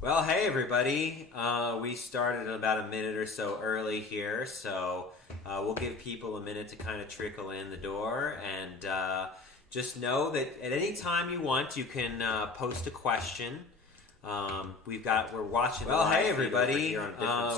Well, hey everybody. We started about a minute or so early here, so we'll give people a minute to kind of trickle in the door, and just know that at any time you want, you can post a question. We're watching. Well, hey everybody.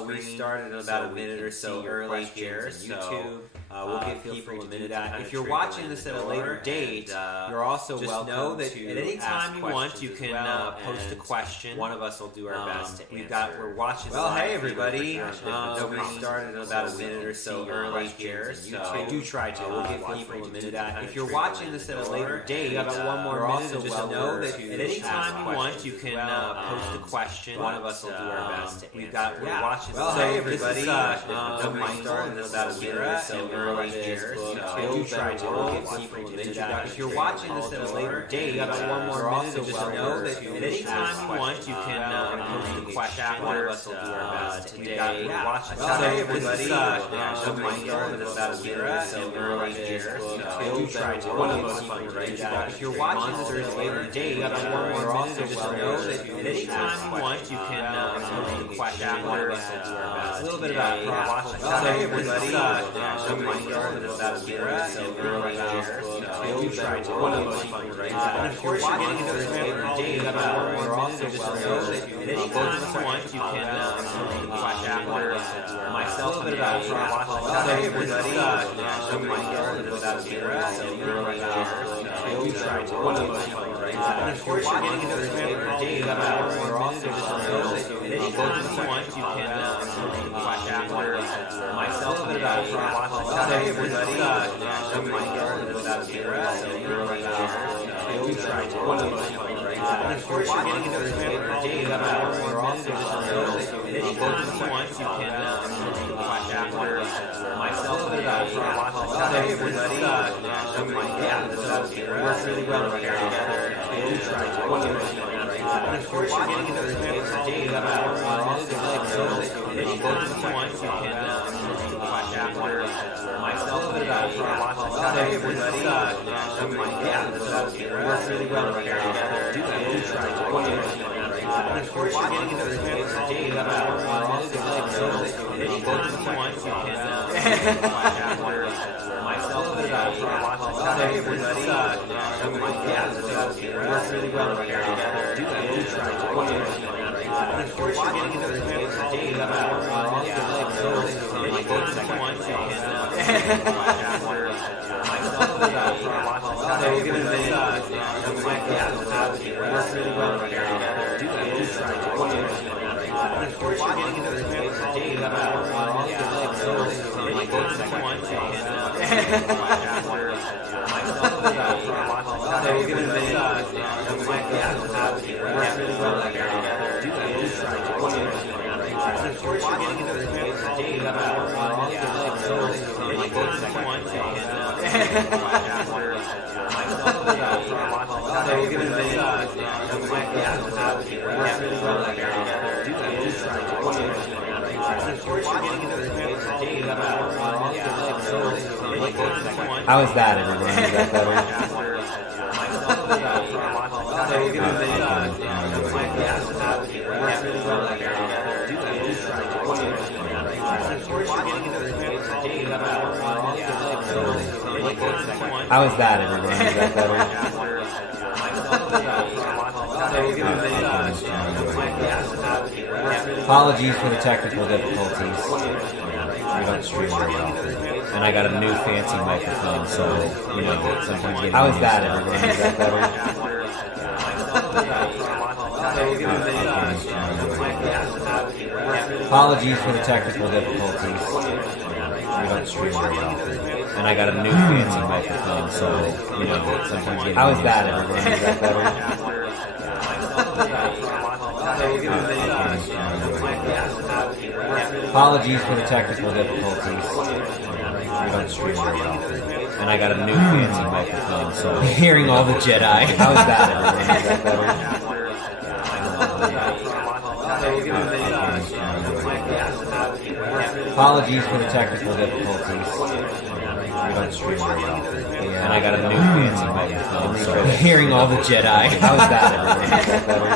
We started about a minute or so early here, so we'll give people a minute. If you're watching this at a later date, you're also welcome. Just know that at any time you want, you can post a question. One of us will do our best to answer. We're watching. Well, hey everybody. We started about a minute or so early here, so I do try to. We'll give people a minute. If you're watching this at a later date, you got about one more minute. Just know that at any time you want, you can post a question. One of us will do our best to answer. We're watching. Well, hey everybody. We started about a minute or so early here, so I do try to. We'll give people a minute. If you're watching this at a later date, you got about one more minute. Just know that at any time you want, you can post a question. One of us will do our best today. We're watching. Well, hey everybody. We started about a minute or so early here, so I do try to. One of us will do our best. If you're watching this at a later date, you got about one more minute. Just know that at any time you want, you can post a question. One of us will do our best. A little bit about watching. Hey everybody. We started about a minute or so early here, so I do try to. One of us will do our best. If you're watching this at a later date, you got about one more minute. Just know that at any time you want, you can post a question. One of us will do our best. Myself, a little bit about watching. Hey everybody. We started about a minute or so early here, so I do try to. One of us will do our best. If you're watching this at a later date, you got about one more minute. Just know that at any time you want, you can post a question. One of us will do our best. Myself, a little bit about watching. Hey everybody. We started about a minute or so early here, so I do try to. One of us will do our best. If you're watching this at a later date, you got about one more minute. Just know that at any time you want, you can post a question. One of us will do our best. Myself, a little bit about watching. Hey everybody. We work really well together. I do try to. One of us will do our best. If you're watching this at a later date, you got about one more minute. Just know that at any time you want, you can post a question. One of us will do our best. Myself, a little bit about watching. Hey everybody. We work really well together. I do try to. One of us will do our best. If you're watching this at a later date, you got about one more minute. Just know that at any time you want, you can post a question. One of us will do our best. Myself, a little bit about watching. Hey everybody. We work really well together. I do try to. One of us will do our best. If you're watching this at a later date, you got about one more minute. Just know that at any time you want, you can post a question. One of us will do our best. Myself, a little bit about watching. Hey everybody. We work really well together. I do try to. One of us will do our best. If you're watching this at a later date, you got about one more minute. Just know that at any time you want, you can post a question. One of us will do our best. Myself, a little bit about watching. Hey everybody. We work really well together. I do try to. One of us will do our best. If you're watching this at a later date, you got about one more minute. Just know that at any time you want, you can post a question. One of us will do our best. Myself, a little bit about watching. Hey everybody. We work really well together. I do try to. One of us will do our best. If you're watching this at a later date, you got about one more minute. Just know that at any time you want. How is that, everyone? Is that better? How is that, everyone? Is that better? Apologies for the technical difficulties. We don't stream very often. And I got a new fancy microphone, so, sometimes get... How is that, everyone? Is that better? Apologies for the technical difficulties. We don't stream very often. And I got a new fancy microphone, so, sometimes get... How is that, everyone? Is that better? Apologies for the technical difficulties. We don't stream very often. And I got a new fancy microphone, so hearing all the Jedi. How is that, everyone? Is that better? Apologies for the technical difficulties. We don't stream very often. And I got a new fancy microphone, so hearing all the Jedi. How is that, everyone? Is that better?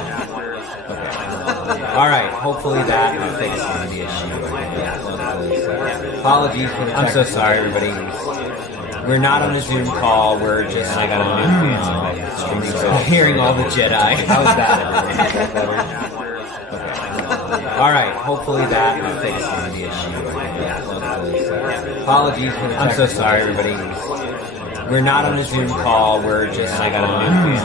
Okay. All right, hopefully that fixes the issue. Apologies for the I'm so sorry, everybody. We're not on a Zoom call. We're just. And I got a new streaming. So hearing all the Jedi. How's that, everyone? All right, hopefully that fixes the issue. Apologies for the I'm so sorry, everybody. We're not on a Zoom call. We're just. And I got a new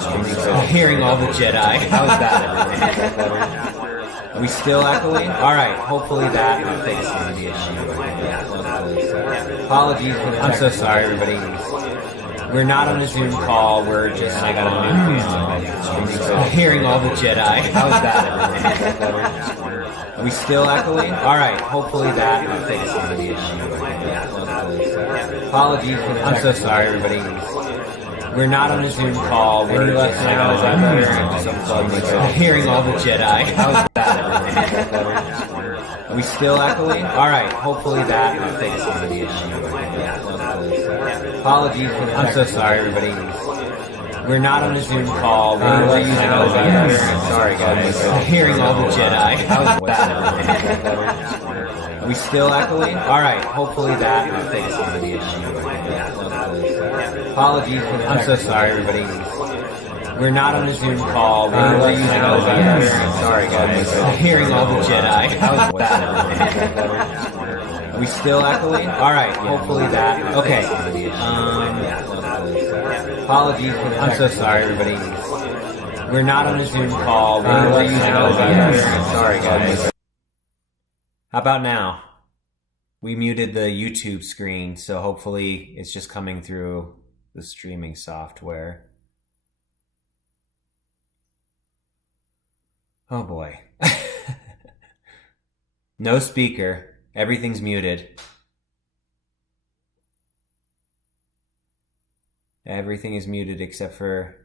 streaming. So hearing all the Jedi. How's that, everyone? Are we still echoing? All right, hopefully that fixes the issue. Apologies for the I'm so sorry, everybody. We're not on a Zoom call. We're just. And I got a new streaming. So hearing all the Jedi. How's that, everyone? Are we still echoing? All right, hopefully that fixes the issue. Apologies for the I'm so sorry, everybody. We're not on a Zoom call. We're just. And I got so hearing all the Jedi. How's that, everyone? Are we still echoing? All right, hopefully that fixes the issue. Apologies for the I'm so sorry, everybody. We're not on a Zoom call. We're using sorry, guys. Hearing all the Jedi. How's that? Are we still echoing? All right, hopefully that fixes the issue. Apologies for the I'm so sorry, everybody. We're not on a Zoom call. We're using sorry, guys. Hearing all the Jedi. How's that? Are we still echoing? All right, hopefully that okay. Apologies for the I'm so sorry, everybody. We're not on a Zoom call. We're using sorry, guys. How about now? We muted the YouTube screen, so hopefully it's just coming through the streaming software. Oh boy. No speaker. Everything's muted. Everything is muted except for...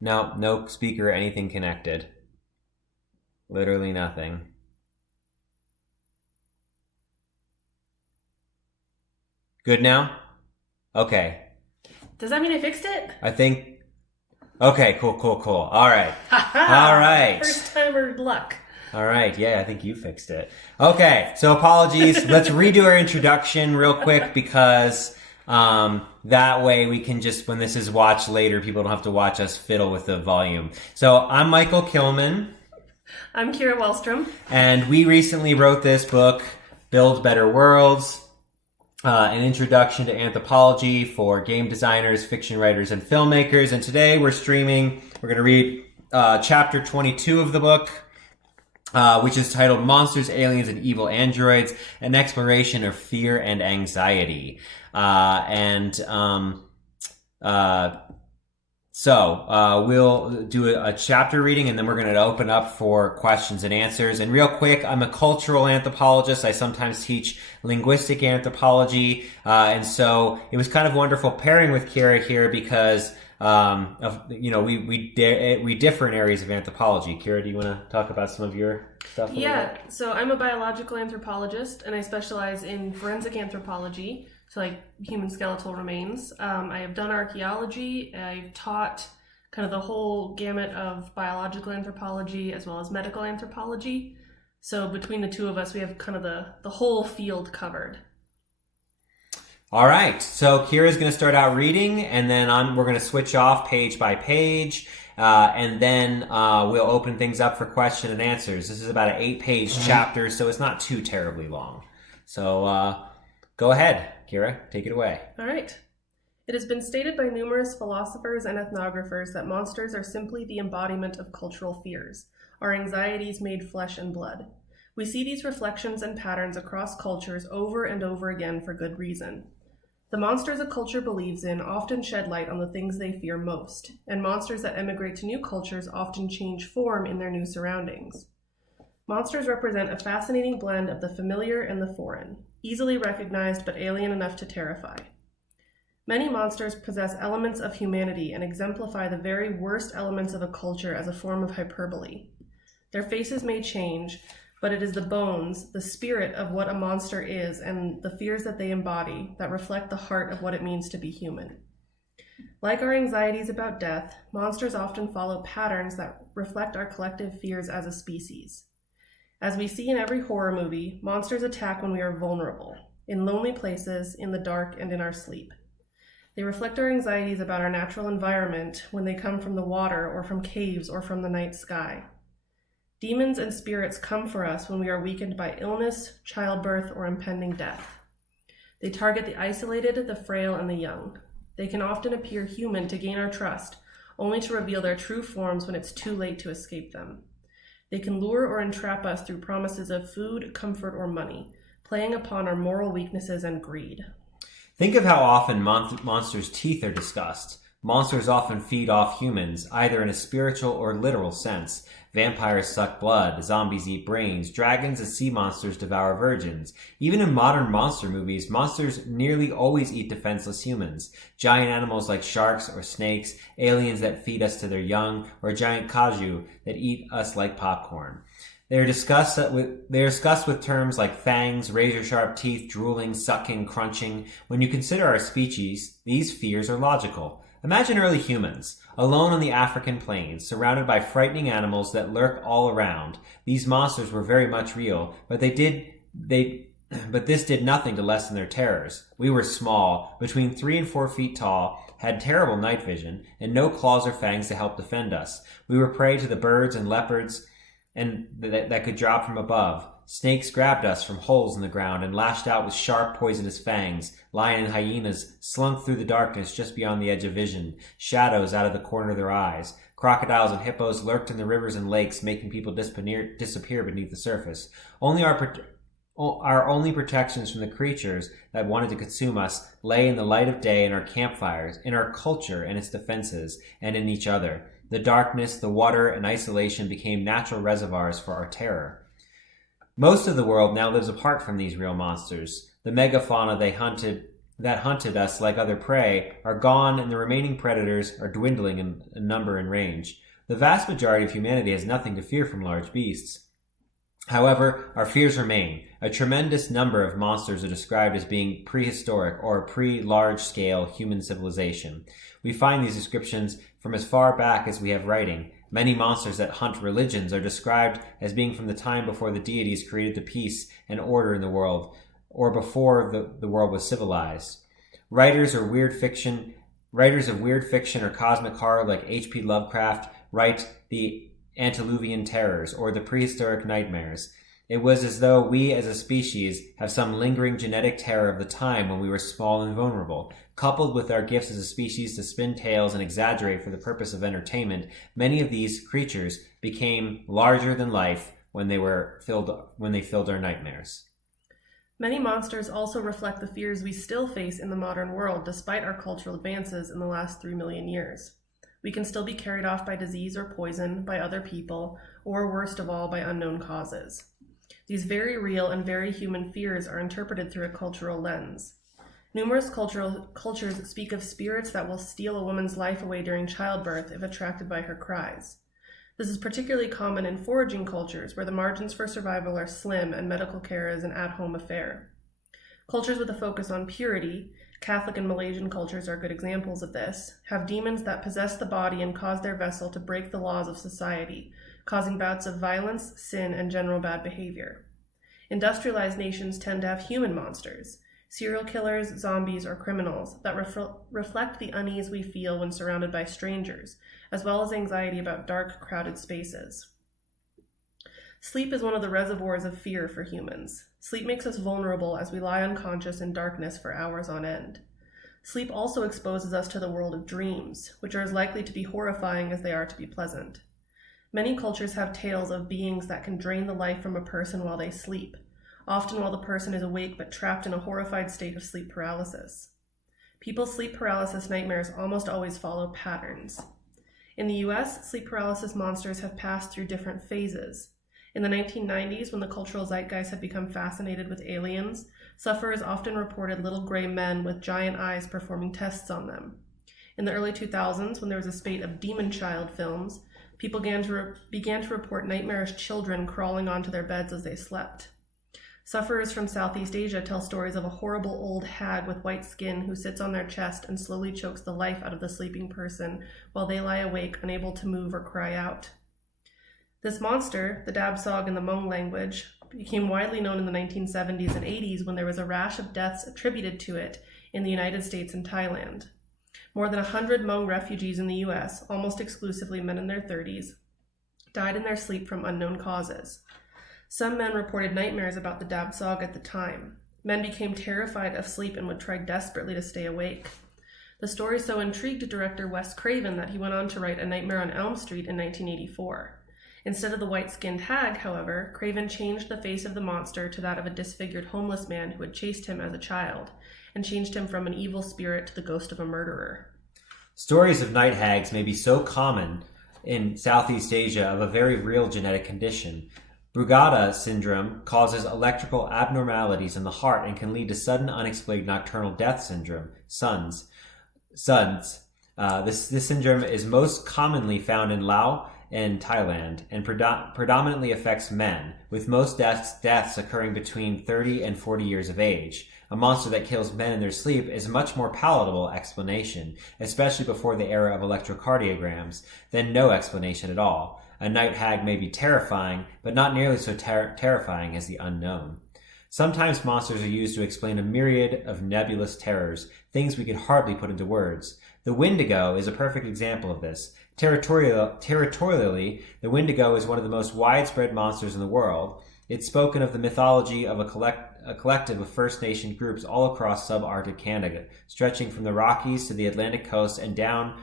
No speaker or anything connected. Literally nothing. Good now? Okay. Does that mean I fixed it? I think... Okay, cool. All right. All right. First timer luck. All right, yeah, I think you fixed it. Okay, so apologies. Let's redo our introduction real quick because that way we can just, when this is watched later, people don't have to watch us fiddle with the volume. So I'm Michael Kilman. I'm Kyra Wellstrom. And we recently wrote this book, Build Better Worlds, an introduction to anthropology for game designers, fiction writers, and filmmakers. And today we're going to read chapter 22 of the book, which is titled Monsters, Aliens, and Evil Androids, an exploration of fear and anxiety. So we'll do a chapter reading, and then we're going to open up for questions and answers. And real quick, I'm a cultural anthropologist. I sometimes teach linguistic anthropology. And so it was kind of wonderful pairing with Kyra here because we differ in areas of anthropology. Kyra, do you want to talk about some of your stuff? Yeah, so I'm a biological anthropologist, and I specialize in forensic anthropology, so like human skeletal remains. I have done archaeology. I've taught kind of the whole gamut of biological anthropology as well as medical anthropology. So between the two of us, we have kind of the whole field covered. All right, so Kyra's going to start out reading, and then we're going to switch off page by page, and then we'll open things up for question and answers. This is about an 8-page chapter, so it's not too terribly long. So go ahead, Kyra, take it away. All right. It has been stated by numerous philosophers and ethnographers that monsters are simply the embodiment of cultural fears, our anxieties made flesh and blood. We see these reflections and patterns across cultures over and over again for good reason. The monsters a culture believes in often shed light on the things they fear most, and monsters that emigrate to new cultures often change form in their new surroundings. Monsters represent a fascinating blend of the familiar and the foreign, easily recognized but alien enough to terrify. Many monsters possess elements of humanity and exemplify the very worst elements of a culture as a form of hyperbole. Their faces may change, but it is the bones, the spirit of what a monster is, and the fears that they embody that reflect the heart of what it means to be human. Like our anxieties about death, monsters often follow patterns that reflect our collective fears as a species. As we see in every horror movie, monsters attack when we are vulnerable, in lonely places, in the dark, and in our sleep. They reflect our anxieties about our natural environment when they come from the water or from caves or from the night sky. Demons and spirits come for us when we are weakened by illness, childbirth, or impending death. They target the isolated, the frail, and the young. They can often appear human to gain our trust, only to reveal their true forms when it's too late to escape them. They can lure or entrap us through promises of food, comfort, or money, playing upon our moral weaknesses and greed. Think of how often monsters' teeth are discussed. Monsters often feed off humans, either in a spiritual or literal sense. Vampires suck blood, zombies eat brains, dragons and sea monsters devour virgins. Even in modern monster movies, monsters nearly always eat defenseless humans. Giant animals like sharks or snakes, aliens that feed us to their young, or giant kaiju that eat us like popcorn. They are discussed with terms like fangs, razor-sharp teeth, drooling, sucking, crunching. When you consider our species, these fears are logical. Imagine early humans, alone on the African plains, surrounded by frightening animals that lurk all around. These monsters were very much real, but this did nothing to lessen their terrors. We were small, between 3 and 4 feet tall, had terrible night vision, and no claws or fangs to help defend us. We were prey to the birds and leopards that could drop from above. Snakes grabbed us from holes in the ground and lashed out with sharp, poisonous fangs. Lion and hyenas slunk through the darkness just beyond the edge of vision, shadows out of the corner of their eyes. Crocodiles and hippos lurked in the rivers and lakes, making people disappear beneath the surface. Our only protections from the creatures that wanted to consume us lay in the light of day and our campfires, in our culture and its defenses, and in each other. The darkness, the water, and isolation became natural reservoirs for our terror. Most of the world now lives apart from these real monsters. The megafauna that hunted us like other prey are gone, and the remaining predators are dwindling in number and range. The vast majority of humanity has nothing to fear from large beasts. However, our fears remain. A tremendous number of monsters are described as being prehistoric or pre-large-scale human civilization. We find these descriptions from as far back as we have writing. Many monsters that hunt religions are described as being from the time before the deities created the peace and order in the world, or before the world was civilized. Writers of weird fiction or cosmic horror like H.P. Lovecraft write the antediluvian terrors or the prehistoric nightmares. It was as though we as a species have some lingering genetic terror of the time when we were small and vulnerable. Coupled with our gifts as a species to spin tales and exaggerate for the purpose of entertainment, many of these creatures became larger than life when they filled our nightmares. Many monsters also reflect the fears we still face in the modern world despite our cultural advances in the last 3 million years. We can still be carried off by disease or poison, by other people, or worst of all, by unknown causes. These very real and very human fears are interpreted through a cultural lens. Numerous cultures speak of spirits that will steal a woman's life away during childbirth if attracted by her cries. This is particularly common in foraging cultures where the margins for survival are slim and medical care is an at-home affair. Cultures with a focus on purity, Catholic and Malaysian cultures are good examples of this, have demons that possess the body and cause their vessel to break the laws of society, causing bouts of violence, sin, and general bad behavior. Industrialized nations tend to have human monsters, serial killers, zombies, or criminals that reflect the unease we feel when surrounded by strangers, as well as anxiety about dark, crowded spaces. Sleep is one of the reservoirs of fear for humans. Sleep makes us vulnerable as we lie unconscious in darkness for hours on end. Sleep also exposes us to the world of dreams, which are as likely to be horrifying as they are to be pleasant. Many cultures have tales of beings that can drain the life from a person while they sleep, often while the person is awake but trapped in a horrified state of sleep paralysis. People's sleep paralysis nightmares almost always follow patterns. In the US, sleep paralysis monsters have passed through different phases. In the 1990s, when the cultural zeitgeist had become fascinated with aliens, sufferers often reported little gray men with giant eyes performing tests on them. In the early 2000s, when there was a spate of demon child films, people began to report nightmarish children crawling onto their beds as they slept. Sufferers from Southeast Asia tell stories of a horrible old hag with white skin who sits on their chest and slowly chokes the life out of the sleeping person while they lie awake, unable to move or cry out. This monster, the Dabsog in the Hmong language, became widely known in the 1970s and 80s when there was a rash of deaths attributed to it in the United States and Thailand. More than 100 Hmong refugees in the U.S., almost exclusively men in their 30s, died in their sleep from unknown causes. Some men reported nightmares about the Dabsog at the time. Men became terrified of sleep and would try desperately to stay awake. The story so intrigued director Wes Craven that he went on to write A Nightmare on Elm Street in 1984. Instead of the white-skinned hag, however, Craven changed the face of the monster to that of a disfigured homeless man who had chased him as a child, and changed him from an evil spirit to the ghost of a murderer. Stories of night hags may be so common in Southeast Asia of a very real genetic condition. Brugada syndrome causes electrical abnormalities in the heart and can lead to sudden unexplained nocturnal death syndrome, SUNS. This syndrome is most commonly found in Laos and Thailand and predominantly affects men, with most deaths occurring between 30 and 40 years of age. A monster that kills men in their sleep is a much more palatable explanation, especially before the era of electrocardiograms, than no explanation at all. A night hag may be terrifying, but not nearly so terrifying as the unknown. Sometimes monsters are used to explain a myriad of nebulous terrors, things we could hardly put into words. The Windigo is a perfect example of this. Territorially, the Windigo is one of the most widespread monsters in the world. It's spoken of the mythology of a collective of First Nation groups all across subarctic Canada, stretching from the Rockies to the Atlantic coast and down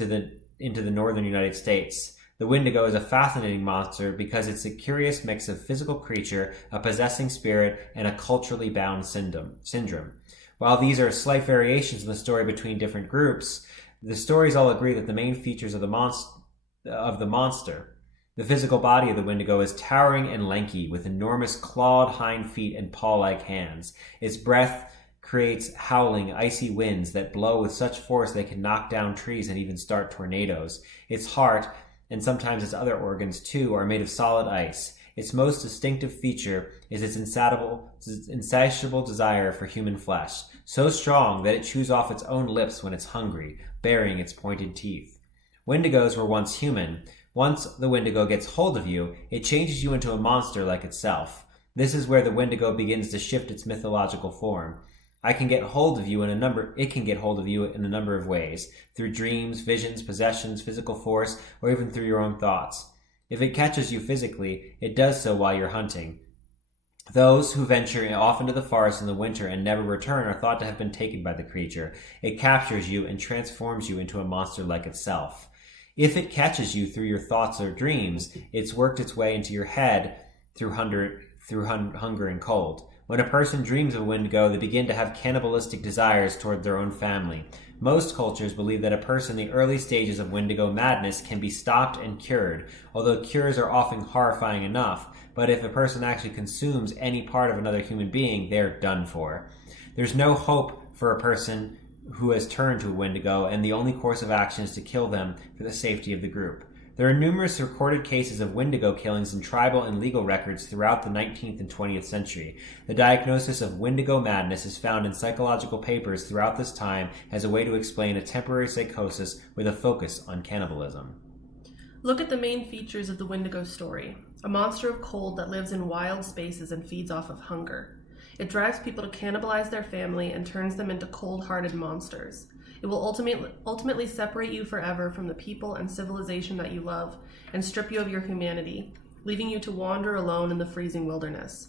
into the northern United States. The Windigo is a fascinating monster because it's a curious mix of physical creature, a possessing spirit, and a culturally bound syndrome. While these are slight variations in the story between different groups, the stories all agree that the main features of the monster. The physical body of the Windigo is towering and lanky, with enormous clawed hind feet and paw-like hands. Its breath creates howling, icy winds that blow with such force they can knock down trees and even start tornadoes. Its heart, and sometimes its other organs too, are made of solid ice. Its most distinctive feature is its insatiable desire for human flesh, so strong that it chews off its own lips when it's hungry, burying its pointed teeth. Wendigos were once human. Once the Windigo gets hold of you, it changes you into a monster like itself. This is where the Windigo begins to shift its mythological form. It can get hold of you in a number of ways, through dreams, visions, possessions, physical force, or even through your own thoughts. If it catches you physically, it does so while you're hunting. Those who venture off into the forest in the winter and never return are thought to have been taken by the creature. It captures you and transforms you into a monster like itself. If it catches you through your thoughts or dreams, it's worked its way into your head through hunger and cold. When a person dreams of a Windigo, they begin to have cannibalistic desires toward their own family. Most cultures believe that a person in the early stages of Windigo madness can be stopped and cured, although cures are often horrifying enough. But if a person actually consumes any part of another human being, they're done for. There's no hope for a person who has turned to a Windigo, and the only course of action is to kill them for the safety of the group. There are numerous recorded cases of Windigo killings in tribal and legal records throughout the 19th and 20th century. The diagnosis of Windigo madness is found in psychological papers throughout this time as a way to explain a temporary psychosis with a focus on cannibalism. Look at the main features of the Windigo story. A monster of cold that lives in wild spaces and feeds off of hunger. It drives people to cannibalize their family and turns them into cold-hearted monsters. It will ultimately separate you forever from the people and civilization that you love and strip you of your humanity, leaving you to wander alone in the freezing wilderness.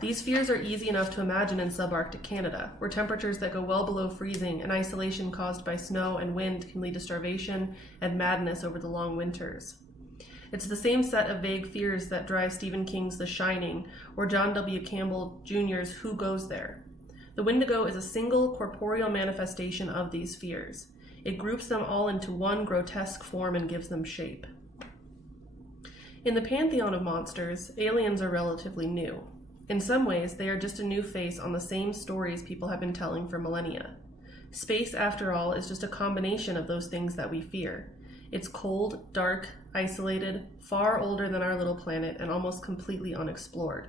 These fears are easy enough to imagine in subarctic Canada, where temperatures that go well below freezing and isolation caused by snow and wind can lead to starvation and madness over the long winters. It's the same set of vague fears that drive Stephen King's The Shining or John W. Campbell Jr.'s Who Goes There? The Windigo is a single corporeal manifestation of these fears. It groups them all into one grotesque form and gives them shape. In the pantheon of monsters, aliens are relatively new. In some ways, they are just a new face on the same stories people have been telling for millennia. Space, after all, is just a combination of those things that we fear. It's cold, dark, isolated, far older than our little planet, and almost completely unexplored.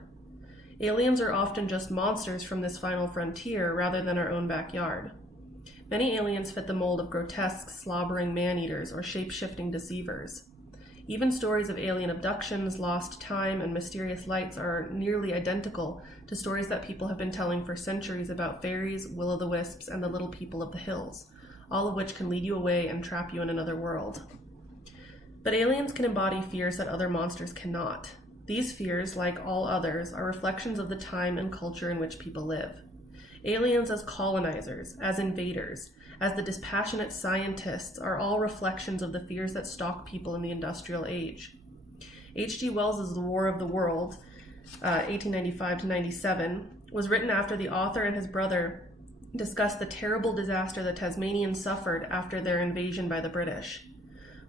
Aliens are often just monsters from this final frontier rather than our own backyard. Many aliens fit the mold of grotesque, slobbering man-eaters or shape-shifting deceivers. Even stories of alien abductions, lost time, and mysterious lights are nearly identical to stories that people have been telling for centuries about fairies, will-o'-the-wisps, and the little people of the hills, all of which can lead you away and trap you in another world. But aliens can embody fears that other monsters cannot. These fears, like all others, are reflections of the time and culture in which people live. Aliens as colonizers, as invaders, as the dispassionate scientists are all reflections of the fears that stalk people in the industrial age. H.G. Wells's The War of the World, 1895-97, was written after the author and his brother discussed the terrible disaster the Tasmanians suffered after their invasion by the British.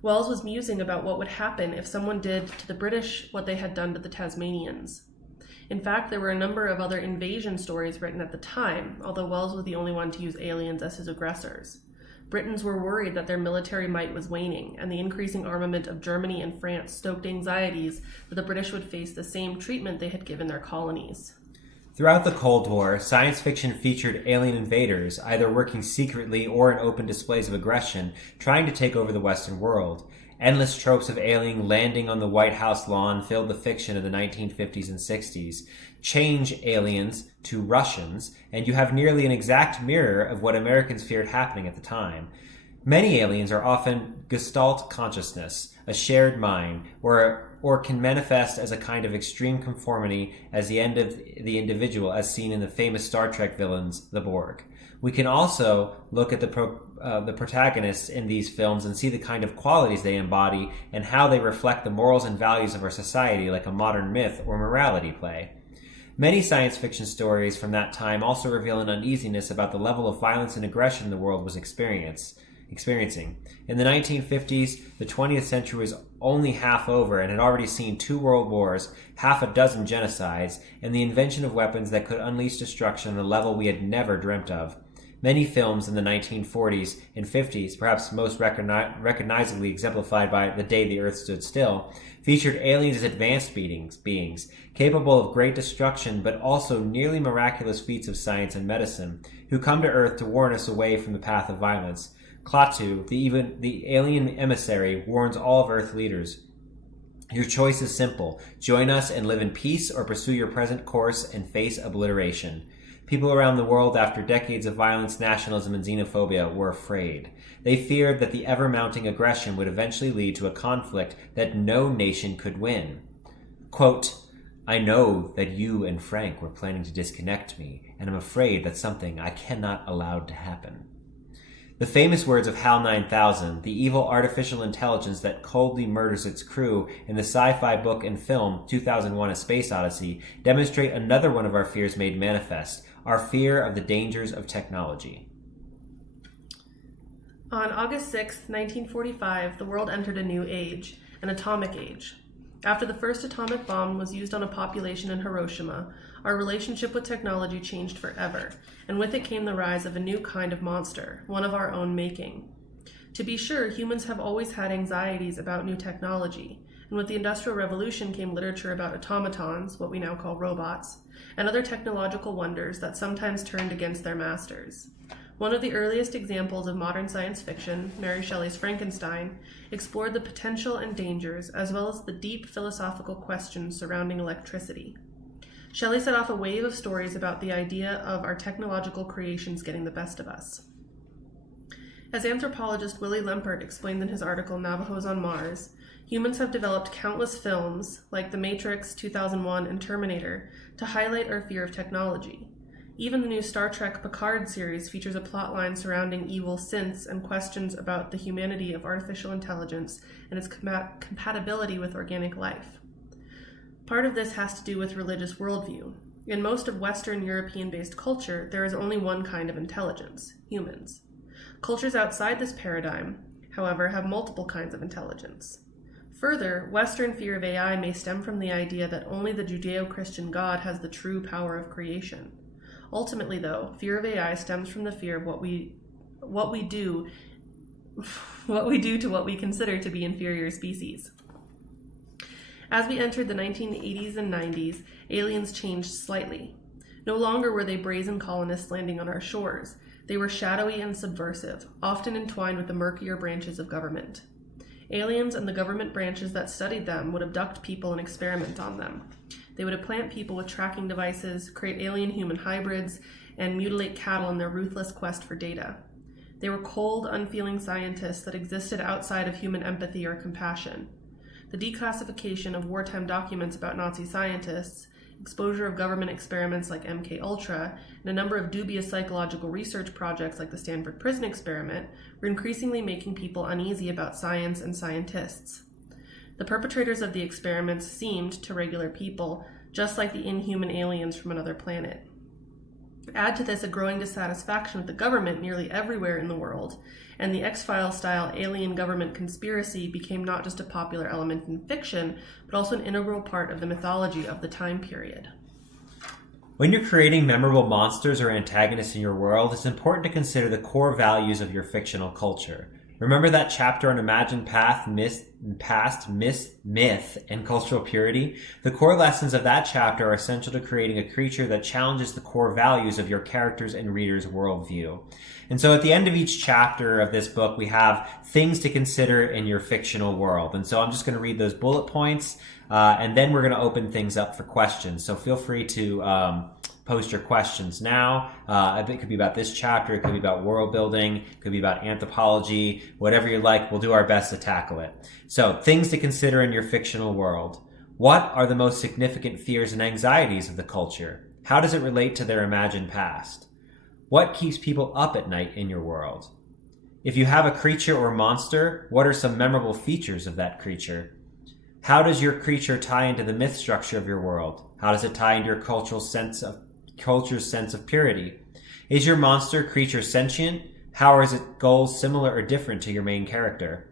Wells was musing about what would happen if someone did to the British what they had done to the Tasmanians. In fact, there were a number of other invasion stories written at the time, although Wells was the only one to use aliens as his aggressors. Britons were worried that their military might was waning, and the increasing armament of Germany and France stoked anxieties that the British would face the same treatment they had given their colonies. Throughout the Cold War, science fiction featured alien invaders, either working secretly or in open displays of aggression, trying to take over the Western world. Endless tropes of alien landing on the White House lawn filled the fiction of the 1950s and 60s. Change aliens to Russians, and you have nearly an exact mirror of what Americans feared happening at the time. Many aliens are often Gestalt consciousness, a shared mind, or can manifest as a kind of extreme conformity as the end of the individual, as seen in the famous Star Trek villains, the Borg. We can also look at the protagonists in these films and see the kind of qualities they embody and how they reflect the morals and values of our society, like a modern myth or morality play. Many science fiction stories from that time also reveal an uneasiness about the level of violence and aggression the world was experiencing. In the 1950s, the 20th century was only half over and had already seen 2 world wars, half a dozen genocides, and the invention of weapons that could unleash destruction on a level we had never dreamt of. Many films in the 1940s and 50s, perhaps most recognizably exemplified by The Day the Earth Stood Still, featured aliens as advanced beings, capable of great destruction but also nearly miraculous feats of science and medicine, who come to Earth to warn us away from the path of violence. Klaatu, the alien emissary, warns all of Earth leaders. Your choice is simple. Join us and live in peace, or pursue your present course and face obliteration. People around the world, after decades of violence, nationalism, and xenophobia, were afraid. They feared that the ever-mounting aggression would eventually lead to a conflict that no nation could win. Quote, I know that you and Frank were planning to disconnect me, and I'm afraid that's something I cannot allow to happen. The famous words of HAL 9000, the evil artificial intelligence that coldly murders its crew in the sci-fi book and film 2001: A Space Odyssey, demonstrate another one of our fears made manifest, our fear of the dangers of technology. On August 6, 1945, the world entered a new age, an atomic age. After the first atomic bomb was used on a population in Hiroshima, our relationship with technology changed forever, and with it came the rise of a new kind of monster, one of our own making. To be sure, humans have always had anxieties about new technology, and with the Industrial Revolution came literature about automatons, what we now call robots, and other technological wonders that sometimes turned against their masters. One of the earliest examples of modern science fiction, Mary Shelley's Frankenstein, explored the potential and dangers, as well as the deep philosophical questions surrounding electricity. Shelley set off a wave of stories about the idea of our technological creations getting the best of us. As anthropologist Willie Lempert explained in his article Navajos on Mars, humans have developed countless films, like The Matrix, 2001, and Terminator, to highlight our fear of technology. Even the new Star Trek Picard series features a plotline surrounding evil synths and questions about the humanity of artificial intelligence and its compatibility with organic life. Part of this has to do with religious worldview. In most of Western European-based culture, there is only one kind of intelligence, humans. Cultures outside this paradigm, however, have multiple kinds of intelligence. Further, Western fear of AI may stem from the idea that only the Judeo-Christian God has the true power of creation. Ultimately, though, fear of AI stems from the fear of what we do to what we consider to be inferior species. As we entered the 1980s and 90s, aliens changed slightly. No longer were they brazen colonists landing on our shores. They were shadowy and subversive, often entwined with the murkier branches of government. Aliens and the government branches that studied them would abduct people and experiment on them. They would implant people with tracking devices, create alien-human hybrids, and mutilate cattle in their ruthless quest for data. They were cold, unfeeling scientists that existed outside of human empathy or compassion. The declassification of wartime documents about Nazi scientists, exposure of government experiments like MKUltra, and a number of dubious psychological research projects like the Stanford Prison Experiment were increasingly making people uneasy about science and scientists. The perpetrators of the experiments seemed, to regular people, just like the inhuman aliens from another planet. Add to this a growing dissatisfaction with the government nearly everywhere in the world, and the X-Files style alien government conspiracy became not just a popular element in fiction, but also an integral part of the mythology of the time period. When you're creating memorable monsters or antagonists in your world, it's important to consider the core values of your fictional culture. Remember that chapter on imagined past, myth, and cultural purity? The core lessons of that chapter are essential to creating a creature that challenges the core values of your characters' and readers' worldview. And so at the end of each chapter of this book, we have things to consider in your fictional world. And so I'm just going to read those bullet points, and then we're going to open things up for questions. So feel free to post your questions now. It could be about this chapter, it could be about world building, it could be about anthropology, whatever you like, we'll do our best to tackle it. So, things to consider in your fictional world. What are the most significant fears and anxieties of the culture? How does it relate to their imagined past? What keeps people up at night in your world? If you have a creature or monster, what are some memorable features of that creature? How does your creature tie into the myth structure of your world? How does it tie into your culture's sense of purity? Is your monster creature sentient? How are its goals similar or different to your main character?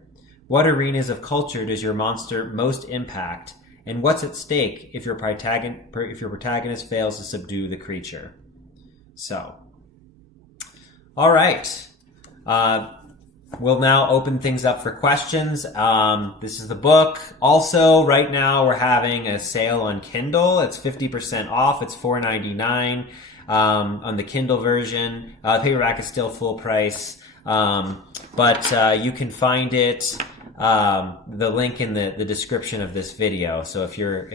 What arenas of culture does your monster most impact? And what's at stake if your protagonist fails to subdue the creature? So, all right. We'll now open things up for questions. This is the book. Also, right now we're having a sale on Kindle. It's 50% off. It's $4.99 on the Kindle version. The paperback is still full price, but you can find it. The link in the description of this video. So if you're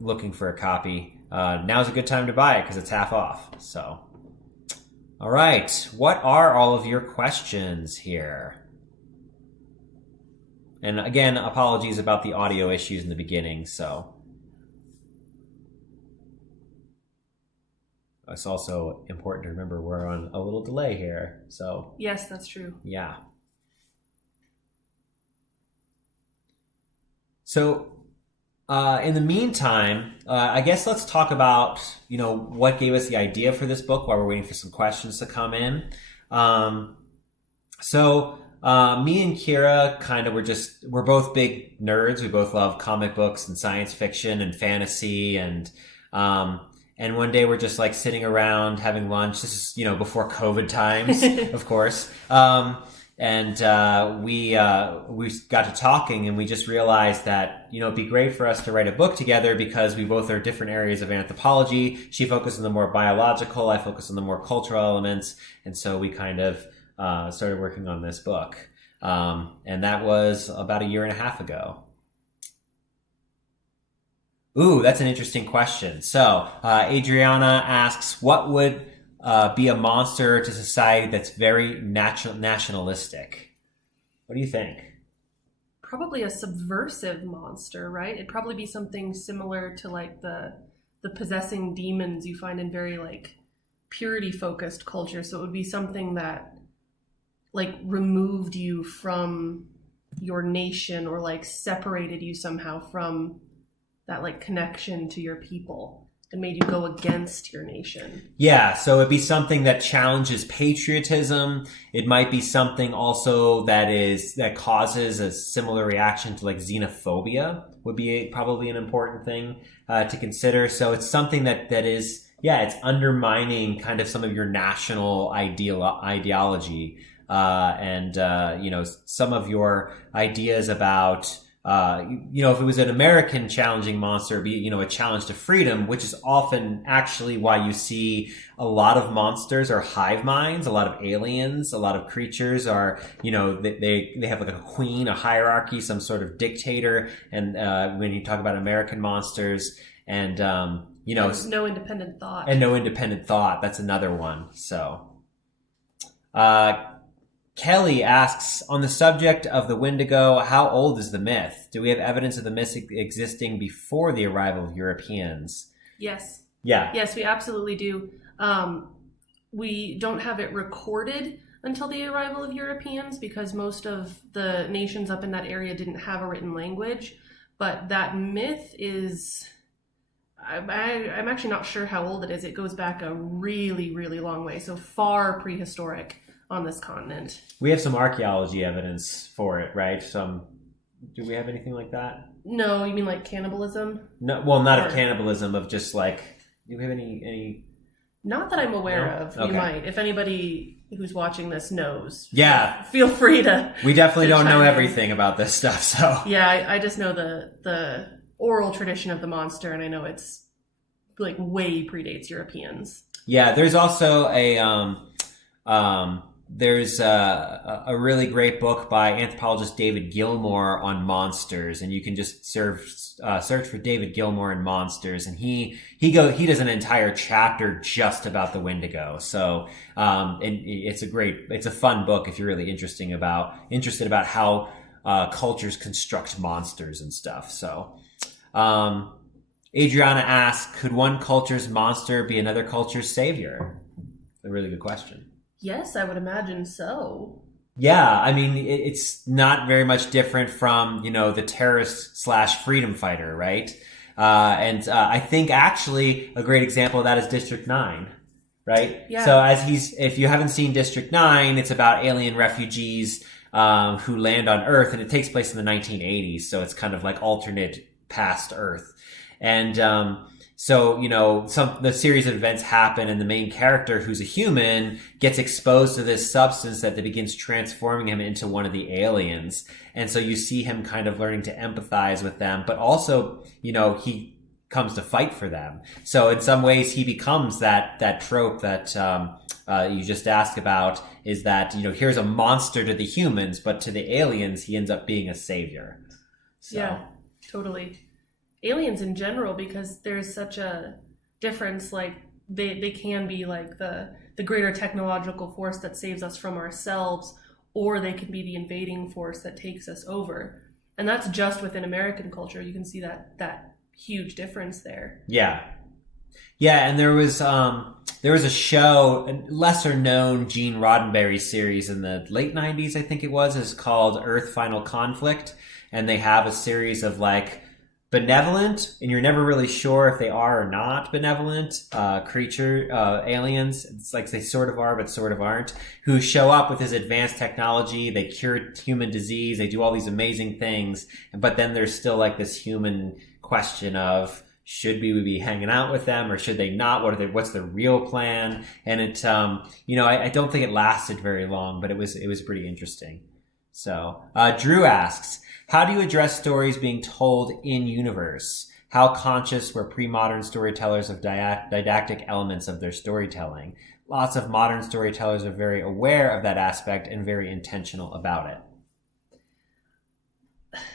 looking for a copy, now's a good time to buy it because it's half off. So. All right, what are all of your questions here? And again, apologies about the audio issues in the beginning, so. It's also important to remember we're on a little delay here, so. Yes, that's true. Yeah. So, in the meantime, I guess let's talk about, what gave us the idea for this book while we're waiting for some questions to come in. So me and Kyra we're both big nerds. We both love comic books and science fiction and fantasy. And one day we're just like sitting around having lunch. This is, before COVID times, of course. And we got to talking, and we just realized that, it'd be great for us to write a book together because we both are different areas of anthropology. She focused on the more biological, I focus on the more cultural elements. And so we kind of started working on this book. And that was about 1.5 years ago. Ooh, that's an interesting question. So Adriana asks, what would be a monster to society that's very nationalistic? What do you think? Probably a subversive monster, right? It'd probably be something similar to like the possessing demons you find in very like purity focused culture. So it would be something that like removed you from your nation or like separated you somehow from that like connection to your people. And made you go against your nation. Yeah, so it'd be something that challenges patriotism. It might be something also that causes a similar reaction to like xenophobia would be probably an important thing to consider. So it's something that is, it's undermining kind of some of your national ideology and some of your ideas about if it was an American challenging monster, it'd be, a challenge to freedom, which is often actually why you see a lot of monsters are hive minds, a lot of aliens, a lot of creatures are, they have like a queen, a hierarchy, some sort of dictator. And, when you talk about American monsters and, There's no independent thought. And no independent thought. That's another one. So, Kelly asks, on the subject of the Windigo, how old is the myth? Do we have evidence of the myth existing before the arrival of Europeans? Yes. Yeah. Yes, we absolutely do. We don't have it recorded until the arrival of Europeans because most of the nations up in that area didn't have a written language. But that myth is... I'm actually not sure how old it is. It goes back a really, really long way. So far prehistoric on this continent. We have some archaeology evidence for it, right? Do we have anything like that? No, you mean like cannibalism? No, well, not of cannibalism, of just like, do we have any... Not that I'm aware of. Okay. You might. If anybody who's watching this knows. Yeah. Feel free to... We definitely don't know chime in. everything about this stuff, so... Yeah, I just know the oral tradition of the monster, and I know it's like way predates Europeans. Yeah, there's also there's a really great book by anthropologist David Gilmour on monsters, and you can just search for David Gilmour and monsters, and he does an entire chapter just about the Windigo. So, and it's a fun book if you're really interested about how cultures construct monsters and stuff. So, Adriana asks, could one culture's monster be another culture's savior? A really good question. Yes, I would imagine so. Yeah, I mean, it's not very much different from, the terrorist / freedom fighter, right? And I think actually a great example of that is District 9, right? Yeah. So if you haven't seen District 9, it's about alien refugees who land on Earth, and it takes place in the 1980s. So it's kind of like alternate past Earth. And, the series of events happen, and the main character, who's a human, gets exposed to this substance that begins transforming him into one of the aliens. And so you see him kind of learning to empathize with them, but also, he comes to fight for them. So in some ways, he becomes that trope that you just asked about, is that, here's a monster to the humans, but to the aliens, he ends up being a savior. So. Yeah, totally. Aliens in general, because there's such a difference, like they can be like the greater technological force that saves us from ourselves, or they can be the invading force that takes us over. And that's just within American culture. You can see that huge difference there. Yeah. Yeah, and there was a show, a lesser known Gene Roddenberry series in the late 90s, I think it was, is called Earth Final Conflict, and they have a series of like benevolent, and you're never really sure if they are or not benevolent aliens. It's like they sort of are but sort of aren't, who show up with this advanced technology. They cure human disease, they do all these amazing things, but then there's still like this human question of, should we be hanging out with them or should they not? What's the real plan? And it I don't think it lasted very long, but it was pretty interesting. So Drew asks, how do you address stories being told in universe? How conscious were pre-modern storytellers of didactic elements of their storytelling? Lots of modern storytellers are very aware of that aspect and very intentional about it.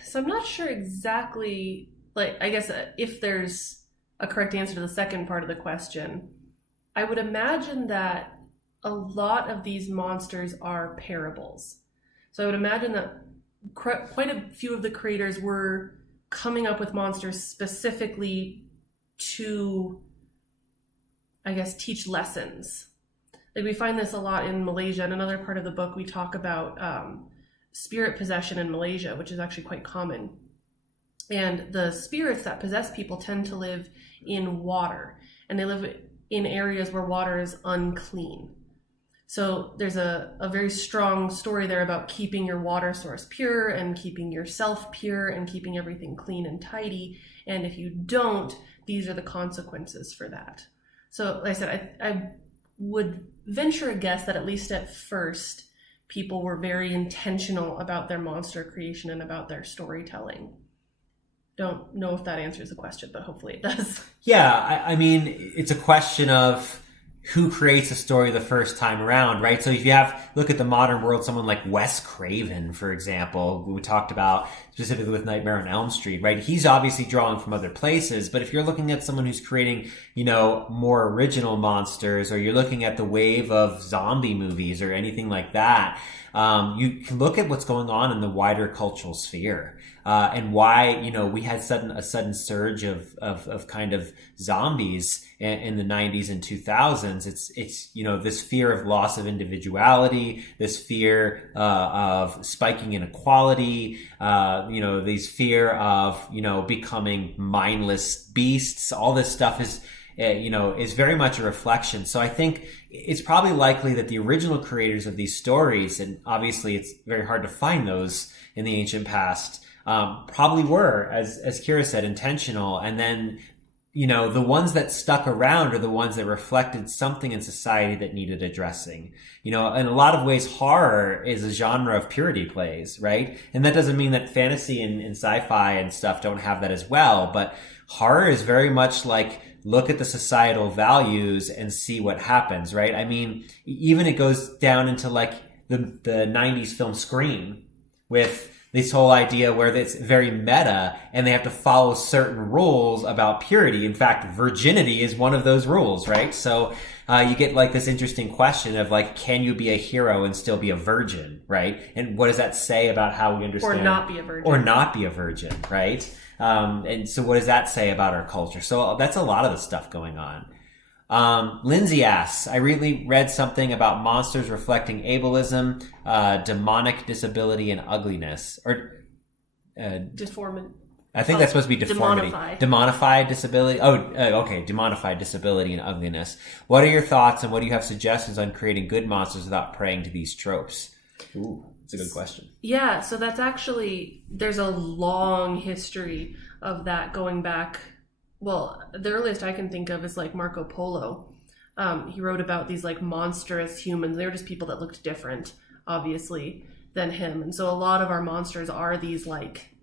So I'm not sure exactly, I guess if there's a correct answer to the second part of the question. I would imagine that a lot of these monsters are parables. So I would imagine that quite a few of the creators were coming up with monsters specifically to, I guess, teach lessons. Like we find this a lot in Malaysia. In another part of the book, we talk about spirit possession in Malaysia, which is actually quite common. And the spirits that possess people tend to live in water, and they live in areas where water is unclean. So there's a very strong story there about keeping your water source pure and keeping yourself pure and keeping everything clean and tidy. And if you don't, these are the consequences for that. So like I said, I would venture a guess that at least at first, people were very intentional about their monster creation and about their storytelling. Don't know if that answers the question, but hopefully it does. Yeah, I mean, it's a question of who creates a story the first time around, right? So if you look at the modern world, someone like Wes Craven, for example, who we talked about specifically with Nightmare on Elm Street, right? He's obviously drawing from other places, but if you're looking at someone who's creating, more original monsters, or you're looking at the wave of zombie movies or anything like that, you can look at what's going on in the wider cultural sphere. And why, we had a sudden surge of kind of zombies in the 90s and 2000s. It's this fear of loss of individuality, this fear of spiking inequality, these fear of, becoming mindless beasts. All this stuff is very much a reflection. So I think it's probably likely that the original creators of these stories, and obviously it's very hard to find those in the ancient past, probably were, as Kyra said, intentional. And then, the ones that stuck around are the ones that reflected something in society that needed addressing. In a lot of ways, horror is a genre of purity plays, right? And that doesn't mean that fantasy and sci-fi and stuff don't have that as well. But horror is very much like, look at the societal values and see what happens, right? I mean, even it goes down into like the 90s film Scream, with this whole idea where it's very meta and they have to follow certain rules about purity. In fact, virginity is one of those rules, right? So you get like this interesting question of like, can you be a hero and still be a virgin, right? And what does that say about how we understand? Or not be a virgin. Or not be a virgin, right? And so what does that say about our culture? So that's a lot of the stuff going on. Lindsay asks, I recently read something about monsters reflecting ableism, demonic disability, and ugliness. Or Deformity. I think that's supposed to be deformity. Demonified disability. Okay. Demonified disability and ugliness. What are your thoughts, and what do you have suggestions on creating good monsters without preying to these tropes? Ooh, that's a good question. Yeah, so that's actually, there's a long history of that going back. Well, the earliest I can think of is like Marco Polo. He wrote about these like monstrous humans. They were just people that looked different, obviously, than him. And so a lot of our monsters are these like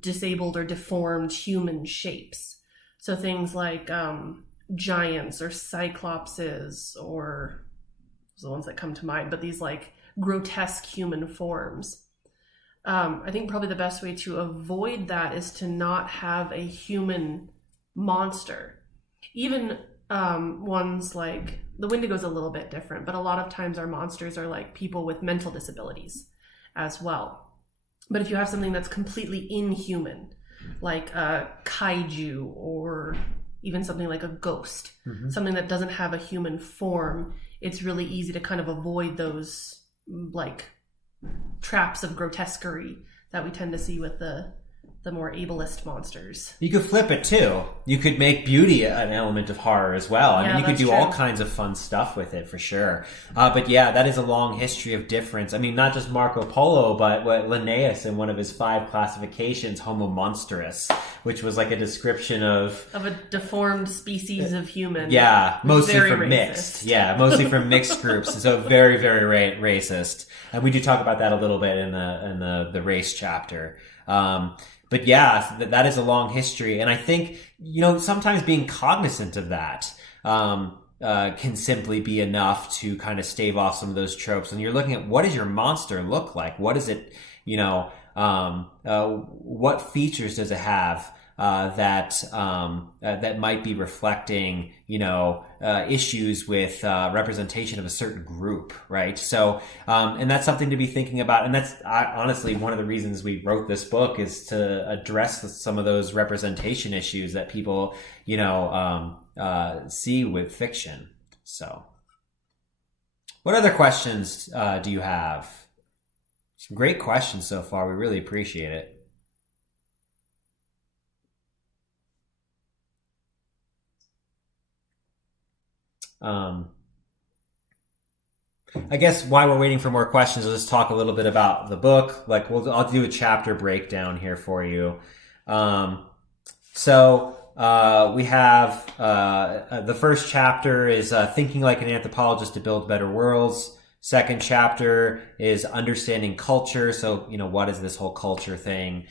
disabled or deformed human shapes. So things like giants or cyclopses, or the ones that come to mind, but these like grotesque human forms. I think probably the best way to avoid that is to not have a human monster. Even ones like the Windigo's a little bit different, but a lot of times our monsters are like people with mental disabilities as well. But if you have something that's completely inhuman, like a kaiju or even something like a ghost, something that doesn't have a human form, it's really easy to kind of avoid those like traps of grotesquerie that we tend to see with the more ableist monsters. You could flip it too. You could make beauty an element of horror as well. I mean, you could do all kinds of fun stuff with it for sure. But yeah, that is a long history of difference. I mean, not just Marco Polo, but Linnaeus in one of his 5 classifications, Homo monstrous, which was like a description of a deformed species of human. Yeah, mostly very from racist. mixed. Yeah, mostly from mixed groups. So very, very racist. And we do talk about that a little bit in the race chapter. But yeah, that is a long history. And I think, sometimes being cognizant of that can simply be enough to kind of stave off some of those tropes. And you're looking at, what does your monster look like? What is it, what features does it have that might be reflecting, issues with representation of a certain group, right? So, and that's something to be thinking about. And that's honestly one of the reasons we wrote this book, is to address some of those representation issues that people, see with fiction. So, what other questions do you have? Some great questions so far. We really appreciate it. I guess while we're waiting for more questions, I'll just talk a little bit about the book. Like, I'll do a chapter breakdown here for you. So we have the first chapter is Thinking Like an Anthropologist to Build Better Worlds. Second chapter is understanding culture. So, what is this whole culture thing?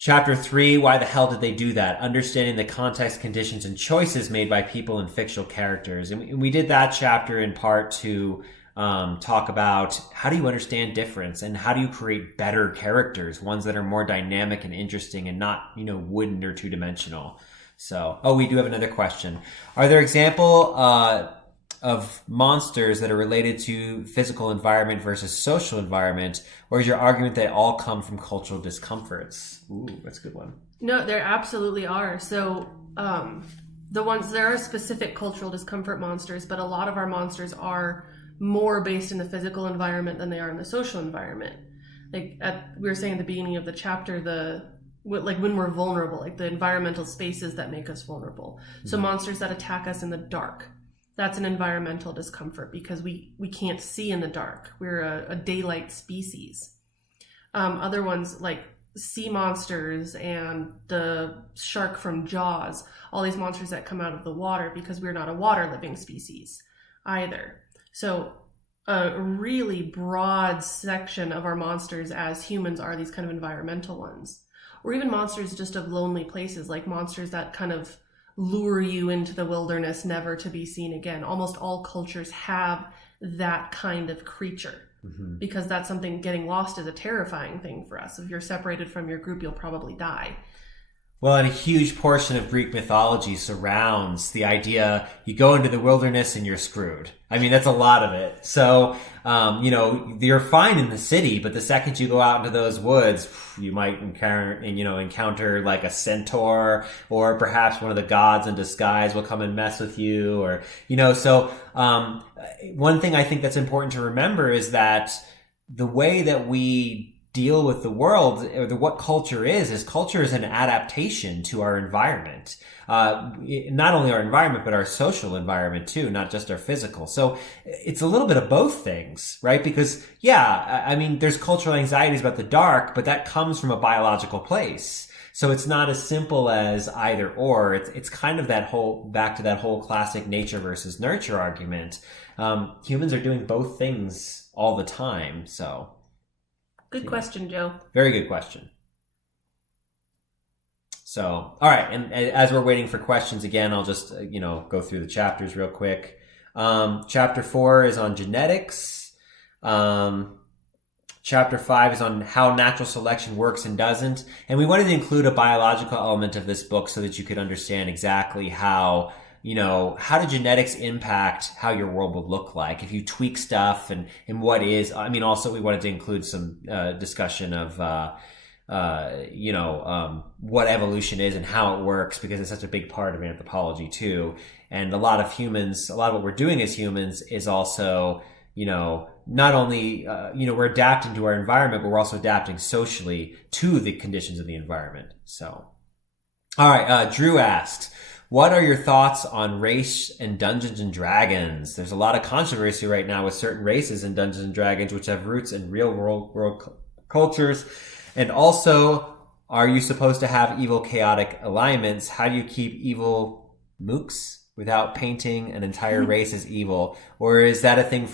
Chapter 3, why the hell did they do that? Understanding the context, conditions, and choices made by people and fictional characters. And we did that chapter in part to talk about how do you understand difference and how do you create better characters, ones that are more dynamic and interesting and not, wooden or two-dimensional. So, we do have another question. Are there example of monsters that are related to physical environment versus social environment, or is your argument that all come from cultural discomforts? Ooh, that's a good one. No, there absolutely are. So there are specific cultural discomfort monsters, but a lot of our monsters are more based in the physical environment than they are in the social environment. Like we were saying at the beginning of the chapter, when we're vulnerable, like the environmental spaces that make us vulnerable. So monsters that attack us in the dark, that's an environmental discomfort because we can't see in the dark. We're a daylight species. Other ones like sea monsters and the shark from Jaws, all these monsters that come out of the water because we're not a water living species either. So a really broad section of our monsters as humans are these kind of environmental ones. Or even monsters just of lonely places, like monsters that kind of lure you into the wilderness never to be seen again. Almost all cultures have that kind of creature because that's something. Getting lost is a terrifying thing for us. If you're separated from your group, you'll probably die. Well, and a huge portion of Greek mythology surrounds the idea you go into the wilderness and you're screwed. I mean, that's a lot of it. So, you're fine in the city, but the second you go out into those woods, you might encounter like a centaur, or perhaps one of the gods in disguise will come and mess with you, or, one thing I think that's important to remember is that the way that we deal with the world, or what culture is an adaptation to our environment. Not only our environment, but our social environment too, not just our physical. So it's a little bit of both things, right? Because there's cultural anxieties about the dark, but that comes from a biological place. So it's not as simple as either or. It's kind of back to that whole classic nature versus nurture argument. Humans are doing both things all the time, so. Good question, Joe. Very good question. So, all right. And as we're waiting for questions again, I'll just, go through the chapters real quick. Chapter 4 is on genetics. Chapter 5 is on how natural selection works and doesn't. And we wanted to include a biological element of this book so that you could understand exactly how do genetics impact how your world would look like if you tweak stuff and what is, also we wanted to include some discussion of, what evolution is and how it works, because it's such a big part of anthropology too. And a lot of what we're doing as humans is also, not only, we're adapting to our environment, but we're also adapting socially to the conditions of the environment. So, all right. Drew asks, what are your thoughts on race and Dungeons and Dragons? There's a lot of controversy right now with certain races in Dungeons and Dragons, which have roots in real world cultures. And also, are you supposed to have evil chaotic alignments? How do you keep evil mooks without painting an entire race as evil? Or is that a thing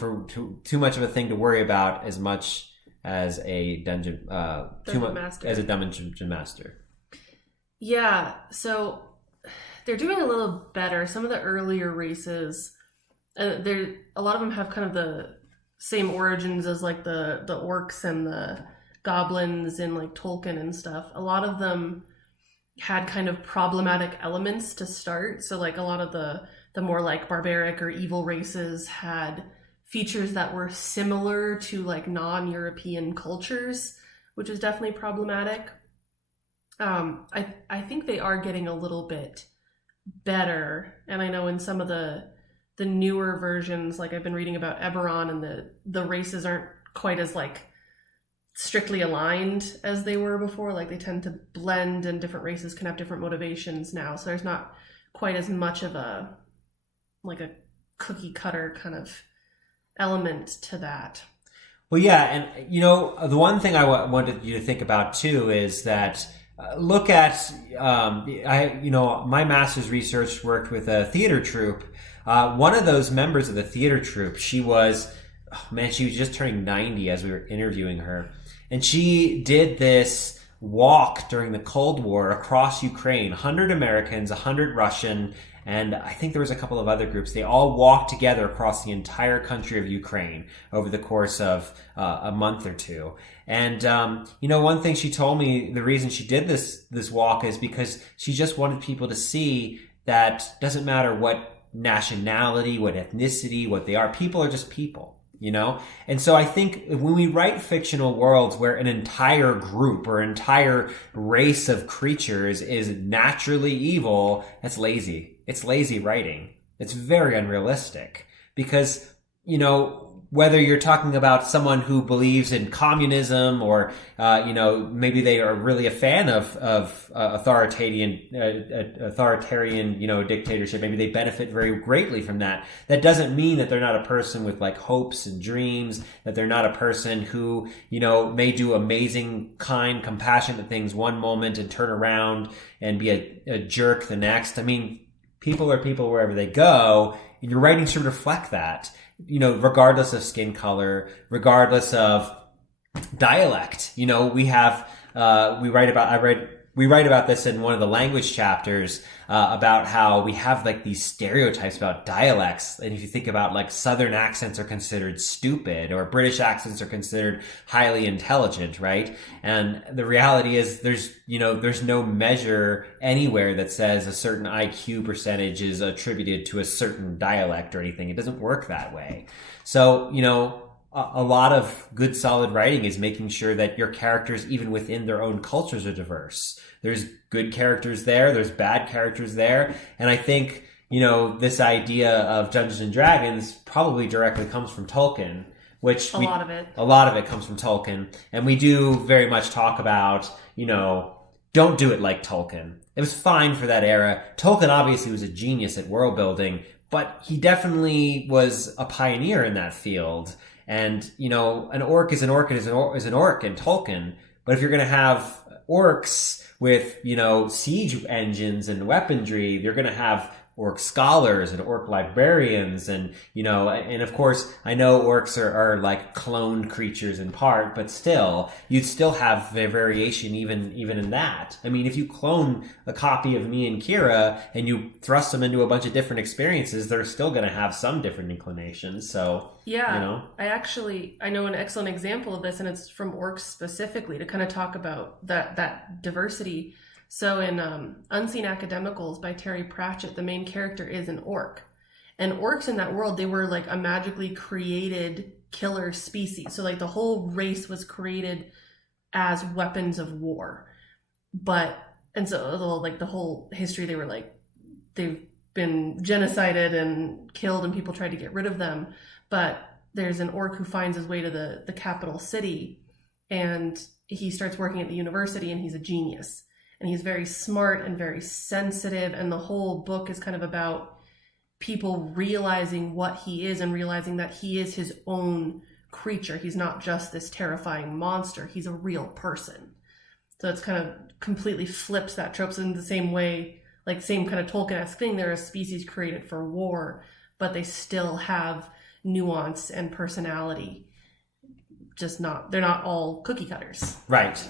too much of a thing to worry about as much as a dungeon master? Yeah, so they're doing a little better. Some of the earlier races, a lot of them have kind of the same origins as like the orcs and the goblins in like Tolkien and stuff. A lot of them had kind of problematic elements to start. So like a lot of the more like barbaric or evil races had features that were similar to like non-European cultures, which is definitely problematic. I think they are getting a little bit better, and I know in some of the newer versions, like I've been reading about Eberron, and the races aren't quite as like strictly aligned as they were before. Like they tend to blend, and different races can have different motivations now, so there's not quite as much of a cookie cutter kind of element to that. Well, yeah, and the one thing I wanted you to think about too is that look at, my master's research worked with a theater troupe. One of those members of the theater troupe, she was just turning 90 as we were interviewing her. And she did this walk during the Cold War across Ukraine, 100 Americans, 100 Russian, and I think there was a couple of other groups. They all walked together across the entire country of Ukraine over the course of a month or two. And, one thing she told me, the reason she did this walk is because she just wanted people to see that doesn't matter what nationality, what ethnicity, what they are. People are just people. And so I think when we write fictional worlds where an entire group or entire race of creatures is naturally evil, that's lazy. It's lazy writing. It's very unrealistic because, whether you're talking about someone who believes in communism or, maybe they are really a fan of authoritarian, dictatorship. Maybe they benefit very greatly from that. That doesn't mean that they're not a person with like hopes and dreams, that they're not a person who, may do amazing, kind, compassionate things one moment and turn around and be a jerk the next. I mean, people are people wherever they go. And your writing should reflect that. Regardless of skin color, regardless of dialect, we write about this in one of the language chapters, about how we have like these stereotypes about dialects. And if you think about like Southern accents are considered stupid or British accents are considered highly intelligent, right? And the reality is there's no measure anywhere that says a certain IQ percentage is attributed to a certain dialect or anything. It doesn't work that way. So, a lot of good solid writing is making sure that your characters, even within their own cultures, are diverse. There's good characters there. There's bad characters there. And I think, this idea of Dungeons and Dragons probably directly comes from Tolkien, a lot of it comes from Tolkien. And we do very much talk about, don't do it like Tolkien. It was fine for that era. Tolkien obviously was a genius at world building, but he definitely was a pioneer in that field. And, an orc is an orc and is an orc in Tolkien. But if you're going to have orcs with, siege engines and weaponry, you're going to have orc scholars and orc librarians and, and of course, I know orcs are like cloned creatures in part, but still, you'd still have the variation even in that. I mean, if you clone a copy of me and Kyra and you thrust them into a bunch of different experiences, they're still going to have some different inclinations. So, yeah, I know an excellent example of this, and it's from orcs specifically to kind of talk about that diversity. So in Unseen Academicals by Terry Pratchett, the main character is an orc. And orcs in that world, they were like a magically created killer species. So like the whole race was created as weapons of war. And so like the whole history, they were like, they've been genocided and killed and people tried to get rid of them. But there's an orc who finds his way to the capital city and he starts working at the university and he's a genius. And he's very smart and very sensitive. And the whole book is kind of about people realizing what he is and realizing that he is his own creature. He's not just this terrifying monster. He's a real person. So it's kind of completely flips that trope. So in the same way, like same kind of Tolkien-esque thing, they're a species created for war, but they still have nuance and personality. They're not all cookie cutters. Right.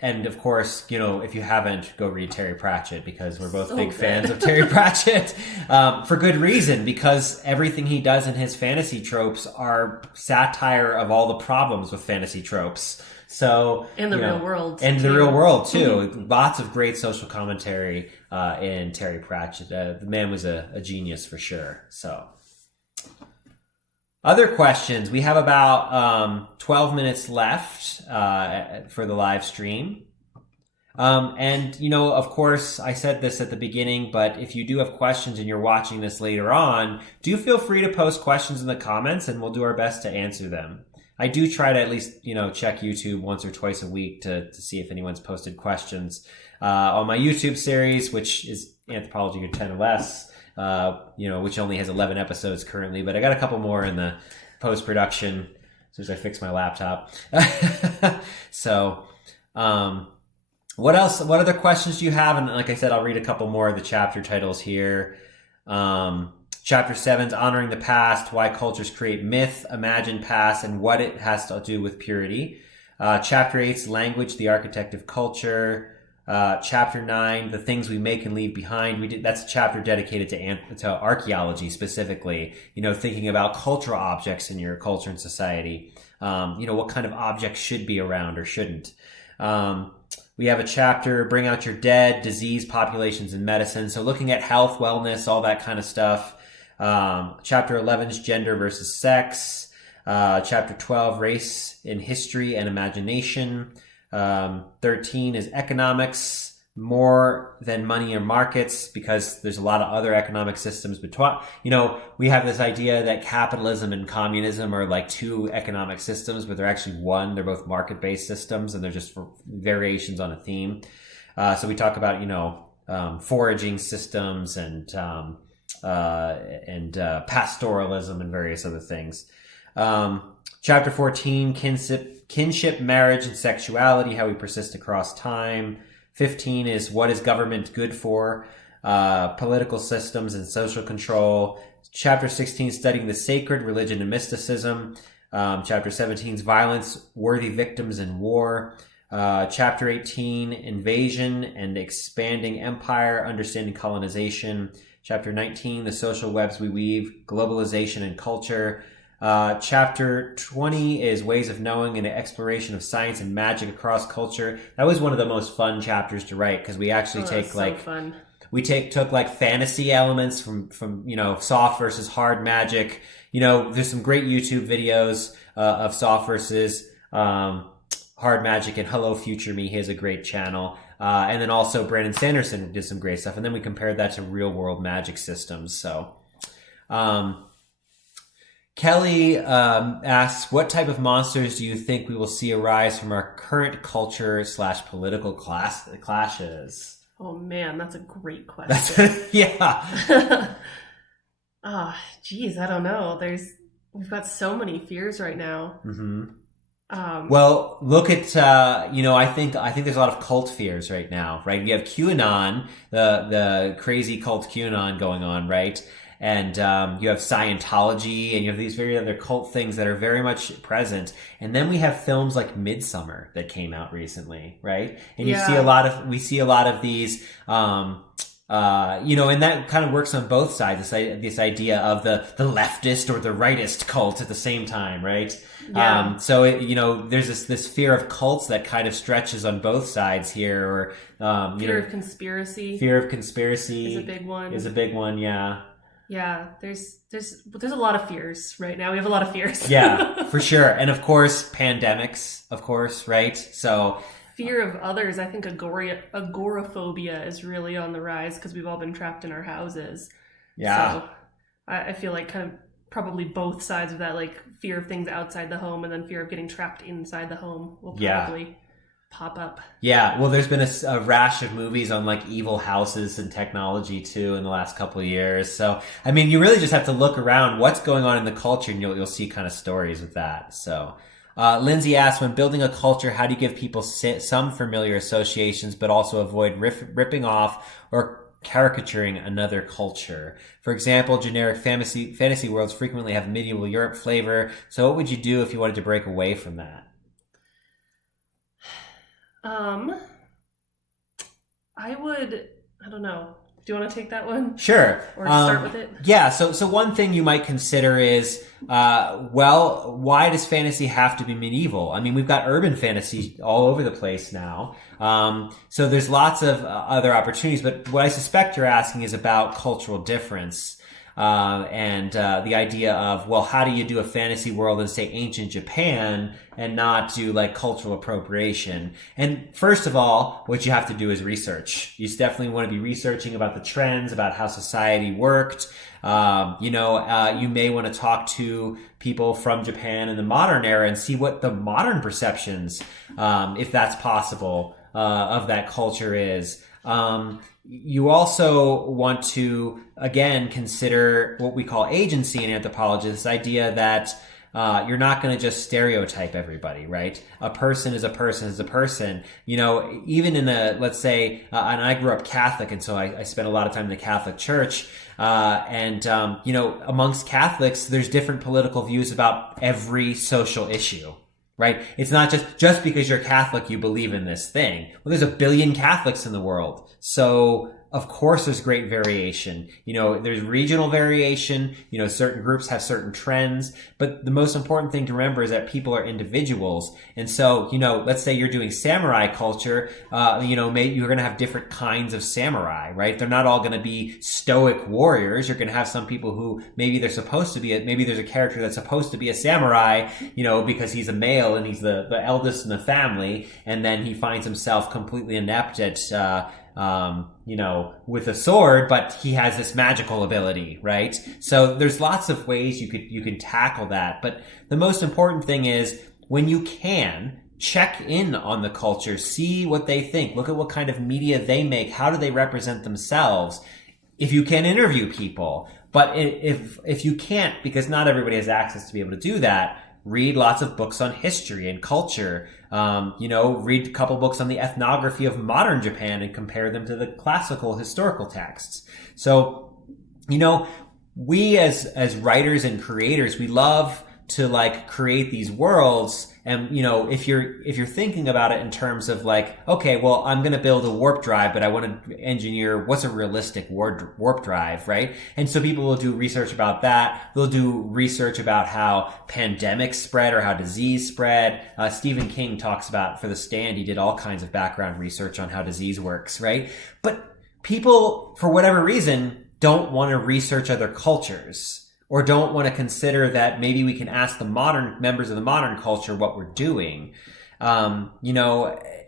And of course, if you haven't, go read Terry Pratchett because we're both big fans of Terry Pratchett for good reason, because everything he does in his fantasy tropes are satire of all the problems with fantasy tropes. So in the real world. And the real world too. Lots of great social commentary in Terry Pratchett. The man was a genius for sure. So other questions. We have about 12 minutes left for the live stream. Of course, I said this at the beginning, but if you do have questions and you're watching this later on, do feel free to post questions in the comments and we'll do our best to answer them. I do try to at least, check YouTube once or twice a week to see if anyone's posted questions. On my YouTube series, which is Anthropology or 10 or less, which only has 11 episodes currently, but I got a couple more in the post-production. soon as I fix my laptop. So, what else? What other questions do you have? And like I said, I'll read a couple more of the chapter titles here. Chapter 7's Honoring the Past, Why Cultures Create Myth, Imagined Past, and What It Has to Do with Purity. Chapter 8's Language, the Architect of Culture. Chapter 9, The Things We Make and Leave Behind. That's a chapter dedicated to archaeology specifically, thinking about cultural objects in your culture and society. What kind of objects should be around or shouldn't. We have a chapter, Bring Out Your Dead, Disease, Populations, and Medicine. So looking at health, wellness, all that kind of stuff. Chapter 11's Gender versus Sex. Chapter 12, Race in History and Imagination. 13 is Economics, More Than Money or Markets, because there's a lot of other economic systems between, we have this idea that capitalism and communism are like two economic systems, but they're actually one. They're both market-based systems, and they're just variations on a theme. So we talk about, foraging systems and pastoralism and various other things. Chapter 14, Kinship, Marriage, and Sexuality, How We Persist Across Time. 15 is What is Government Good For? Political Systems and Social Control. Chapter 16, Studying the Sacred, Religion and Mysticism. Chapter 17 is Violence, Worthy Victims in War. Chapter 18, Invasion and Expanding Empire, Understanding Colonization. Chapter 19, The Social Webs We Weave, Globalization and Culture. Chapter 20 is Ways of Knowing and Exploration of Science and Magic Across Culture. That was one of the most fun chapters to write, because we actually fun. We took like fantasy elements from soft versus hard magic. There's some great YouTube videos of soft versus hard magic, and Hello Future Me, he has a great channel. And then also Brandon Sanderson did some great stuff, and then we compared that to real world magic systems. So Kelly asks, what type of monsters do you think we will see arise from our current culture / political clashes? Oh man, that's a great question. Yeah. Geez, I don't know. We've got so many fears right now. Mm-hmm. Well, look at I think there's a lot of cult fears right now, right? You have QAnon, the crazy cult QAnon going on, right? And you have Scientology, and you have these very other cult things that are very much present. And then we have films like Midsummer that came out recently, right? And we see a lot of these, and that kind of works on both sides. This idea of the leftist or the rightist cult at the same time, right? Yeah. There's this fear of cults that kind of stretches on both sides here, or fear of conspiracy. Fear of conspiracy is a big one. Yeah. Yeah, there's a lot of fears right now. We have a lot of fears. Yeah, for sure. And of course, pandemics, of course, right? So fear of others. I think agoraphobia is really on the rise, because we've all been trapped in our houses. Yeah. So I feel like kind of probably both sides of that, like fear of things outside the home and then fear of getting trapped inside the home will probably pop up. Yeah, well, there's been a rash of movies on like evil houses and technology too in the last couple of years. So, I mean, you really just have to look around what's going on in the culture, and you'll see kind of stories with that. So, Lindsay asks, when building a culture, how do you give people some familiar associations, but also avoid ripping off or caricaturing another culture? For example, generic fantasy worlds frequently have medieval Europe flavor. So what would you do if you wanted to break away from that? I don't know. Do you want to take that one? Sure. Or start with it? Yeah. So one thing you might consider is, why does fantasy have to be medieval? I mean, we've got urban fantasy all over the place now. So there's lots of other opportunities, but what I suspect you're asking is about cultural difference. And the idea of, well, how do you do a fantasy world in, say, ancient Japan and not do like cultural appropriation? And first of all, what you have to do is research. You definitely want to be researching about the trends, about how society worked. You may want to talk to people from Japan in the modern era and see what the modern perceptions, if that's possible, of that culture is. You also want to, again, consider what we call agency in anthropology, this idea that you're not going to just stereotype everybody, right? A person is a person is a person. Even in let's say, and I grew up Catholic, and so I spent a lot of time in the Catholic Church. Amongst Catholics, there's different political views about every social issue, right? It's not just because you're Catholic, you believe in this thing. Well, there's 1 billion Catholics in the world. So, of course, there's great variation. There's regional variation. Certain groups have certain trends. But the most important thing to remember is that people are individuals. And so, let's say you're doing samurai culture. Maybe you're going to have different kinds of samurai, right? They're not all going to be stoic warriors. You're going to have some people who maybe they're supposed to be maybe there's a character that's supposed to be a samurai, because he's a male and he's the eldest in the family. And then he finds himself completely inept at, with a sword, but he has this magical ability, right? So there's lots of ways you can tackle that. But the most important thing is when you can, check in on the culture, see what they think, look at what kind of media they make, how do they represent themselves. If you can, interview people. But if you can't, because not everybody has access to be able to do that, read lots of books on history and culture. Read a couple books on the ethnography of modern Japan and compare them to the classical historical texts. So, we as writers and creators, we love to create these worlds. And, if you're thinking about it in terms of okay, well, I'm going to build a warp drive, but I want to engineer what's a realistic warp drive, right? And so people will do research about that. They'll do research about how pandemics spread or how disease spread. Stephen King talks about, for The Stand, he did all kinds of background research on how disease works, right? But people, for whatever reason, don't want to research other cultures, or don't want to consider that maybe we can ask the modern members of the modern culture what we're doing. And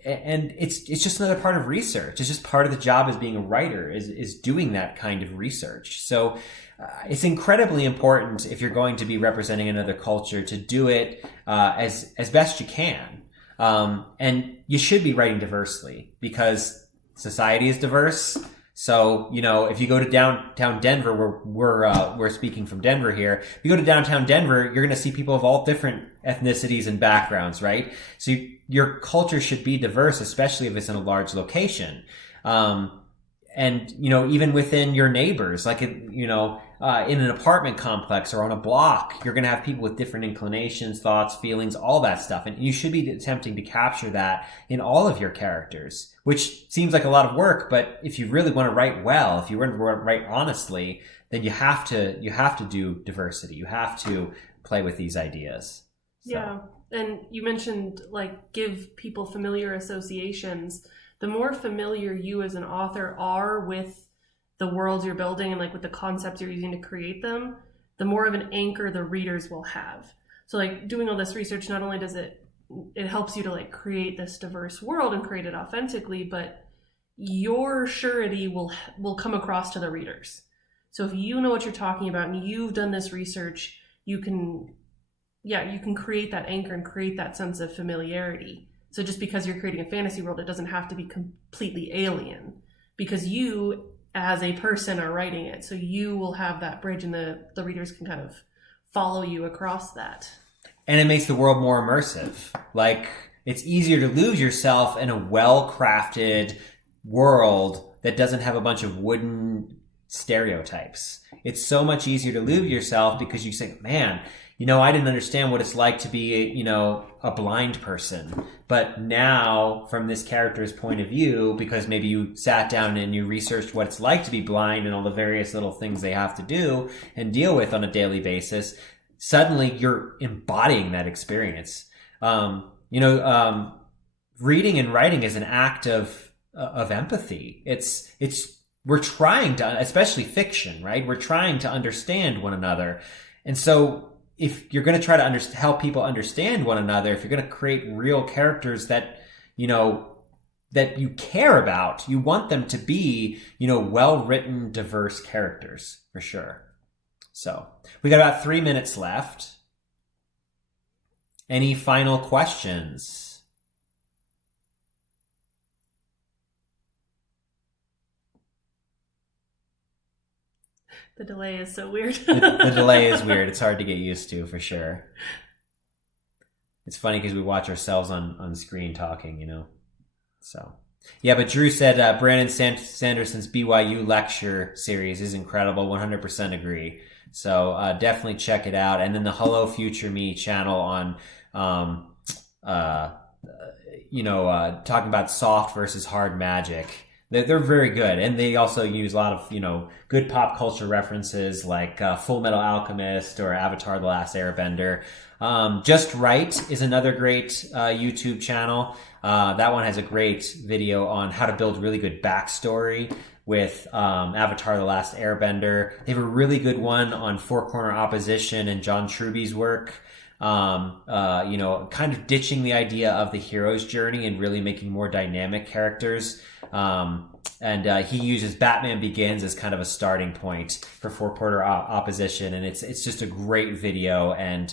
it's just another part of research. It's just part of the job as being a writer is doing that kind of research. So it's incredibly important, if you're going to be representing another culture, to do it as best you can. And you should be writing diversely, because society is diverse. So, if you go to downtown Denver, we're speaking from Denver here. If you go to downtown Denver, you're going to see people of all different ethnicities and backgrounds, right? So your culture should be diverse, especially if it's in a large location. And, even within your neighbors, in an apartment complex or on a block, you're going to have people with different inclinations, thoughts, feelings, all that stuff. And you should be attempting to capture that in all of your characters, which seems like a lot of work. But if you really want to write well, if you want to write honestly, then you have to do diversity. You have to play with these ideas. So. Yeah. And you mentioned give people familiar associations. The more familiar you as an author are with the worlds you're building and with the concepts you're using to create them, the more of an anchor the readers will have. So doing all this research, not only does it helps you to create this diverse world and create it authentically, but your surety will come across to the readers. So if you know what you're talking about and you've done this research, you can create that anchor and create that sense of familiarity. So just because you're creating a fantasy world, it doesn't have to be completely alien, because you as a person are writing it. So you will have that bridge, and the readers can kind of follow you across that. And it makes the world more immersive. It's easier to lose yourself in a well-crafted world that doesn't have a bunch of wooden stereotypes. It's so much easier to lose yourself because you say, man, I didn't understand what it's like to be, a blind person. But now, from this character's point of view, because maybe you sat down and you researched what it's like to be blind and all the various little things they have to do and deal with on a daily basis, suddenly you're embodying that experience. Reading and writing is an act of empathy. We're trying to, especially fiction, right? We're trying to understand one another. And so if you're going to try to help people understand one another, if you're going to create real characters that you care about, you want them to be, well-written, diverse characters, for sure. So we got about 3 minutes left. Any final questions? The delay is so weird. The delay is weird. It's hard to get used to, for sure. It's funny because we watch ourselves on screen talking, So, yeah, but Drew said Brandon Sanderson's BYU lecture series is incredible. 100% agree. So definitely check it out. And then the Hello Future Me channel on, talking about soft versus hard magic. They're very good, and they also use a lot of good pop culture references like Full Metal Alchemist or Avatar: The Last Airbender. Just Right is another great YouTube channel. That one has a great video on how to build really good backstory with Avatar: The Last Airbender. They have a really good one on Four Corner Opposition and John Truby's work. Kind of ditching the idea of the hero's journey and really making more dynamic characters. And he uses Batman Begins as kind of a starting point for Four Corner Opposition, and it's just a great video. And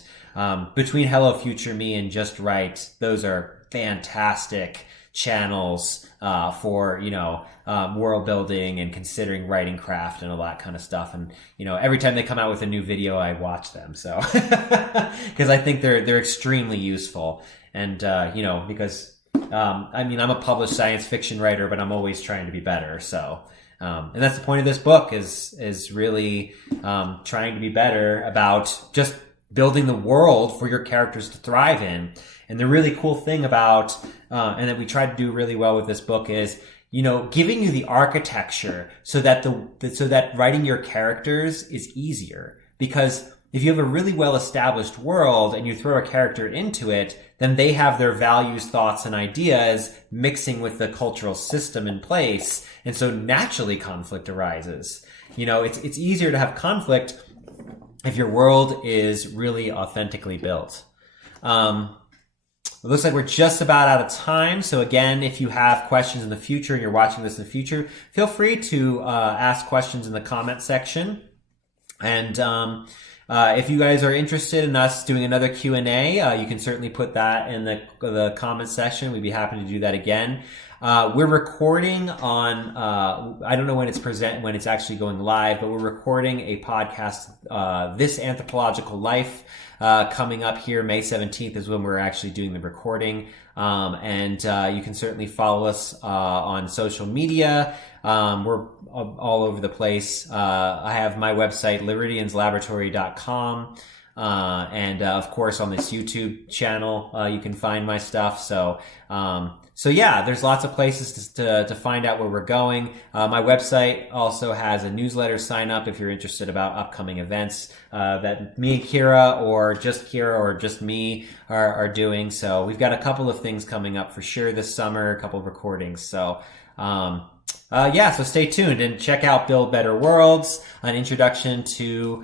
between Hello Future Me and Just Right, those are fantastic channels for world building and considering writing craft and all that kind of stuff. And every time they come out with a new video, I watch them, so because I think they're extremely useful. And because I'm a published science fiction writer, but I'm always trying to be better. So and that's the point of this book is really trying to be better about just building the world for your characters to thrive in. And the really cool thing about, and that we tried to do really well with this book is, giving you the architecture so that writing your characters is easier. Because if you have a really well-established world and you throw a character into it, then they have their values, thoughts, and ideas mixing with the cultural system in place. And so naturally conflict arises. It's easier to have conflict if your world is really authentically built. It looks like we're just about out of time. So again, if you have questions in the future and you're watching this in the future, feel free to ask questions in the comment section. And if you guys are interested in us doing another Q&A, you can certainly put that in the comment section. We'd be happy to do that again. We're recording on, I don't know when it's actually going live, but we're recording a podcast, This Anthropological Life, coming up here. May 17th is when we're actually doing the recording. And you can certainly follow us on social media. We're all over the place. I have my website, Liridianslaboratory.com. And of course on this YouTube channel, you can find my stuff. So yeah, there's lots of places to find out where we're going. My website also has a newsletter sign up if you're interested about upcoming events that me and Kyra or just me are doing. So we've got a couple of things coming up for sure this summer, a couple of recordings. So so stay tuned and check out Build Better Worlds, an introduction to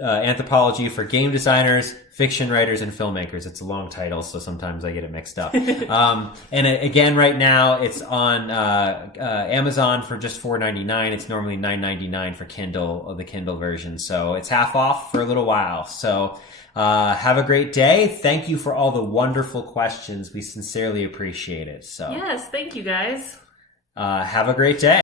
anthropology for game designers, fiction writers, and filmmakers. It's a long title, so sometimes I get it mixed up. And again, right now it's on Amazon for just $4.99. It's normally $9.99 for Kindle, the Kindle version. So it's half off for a little while. So have a great day. Thank you for all the wonderful questions. We sincerely appreciate it. So yes, thank you guys. Have a great day.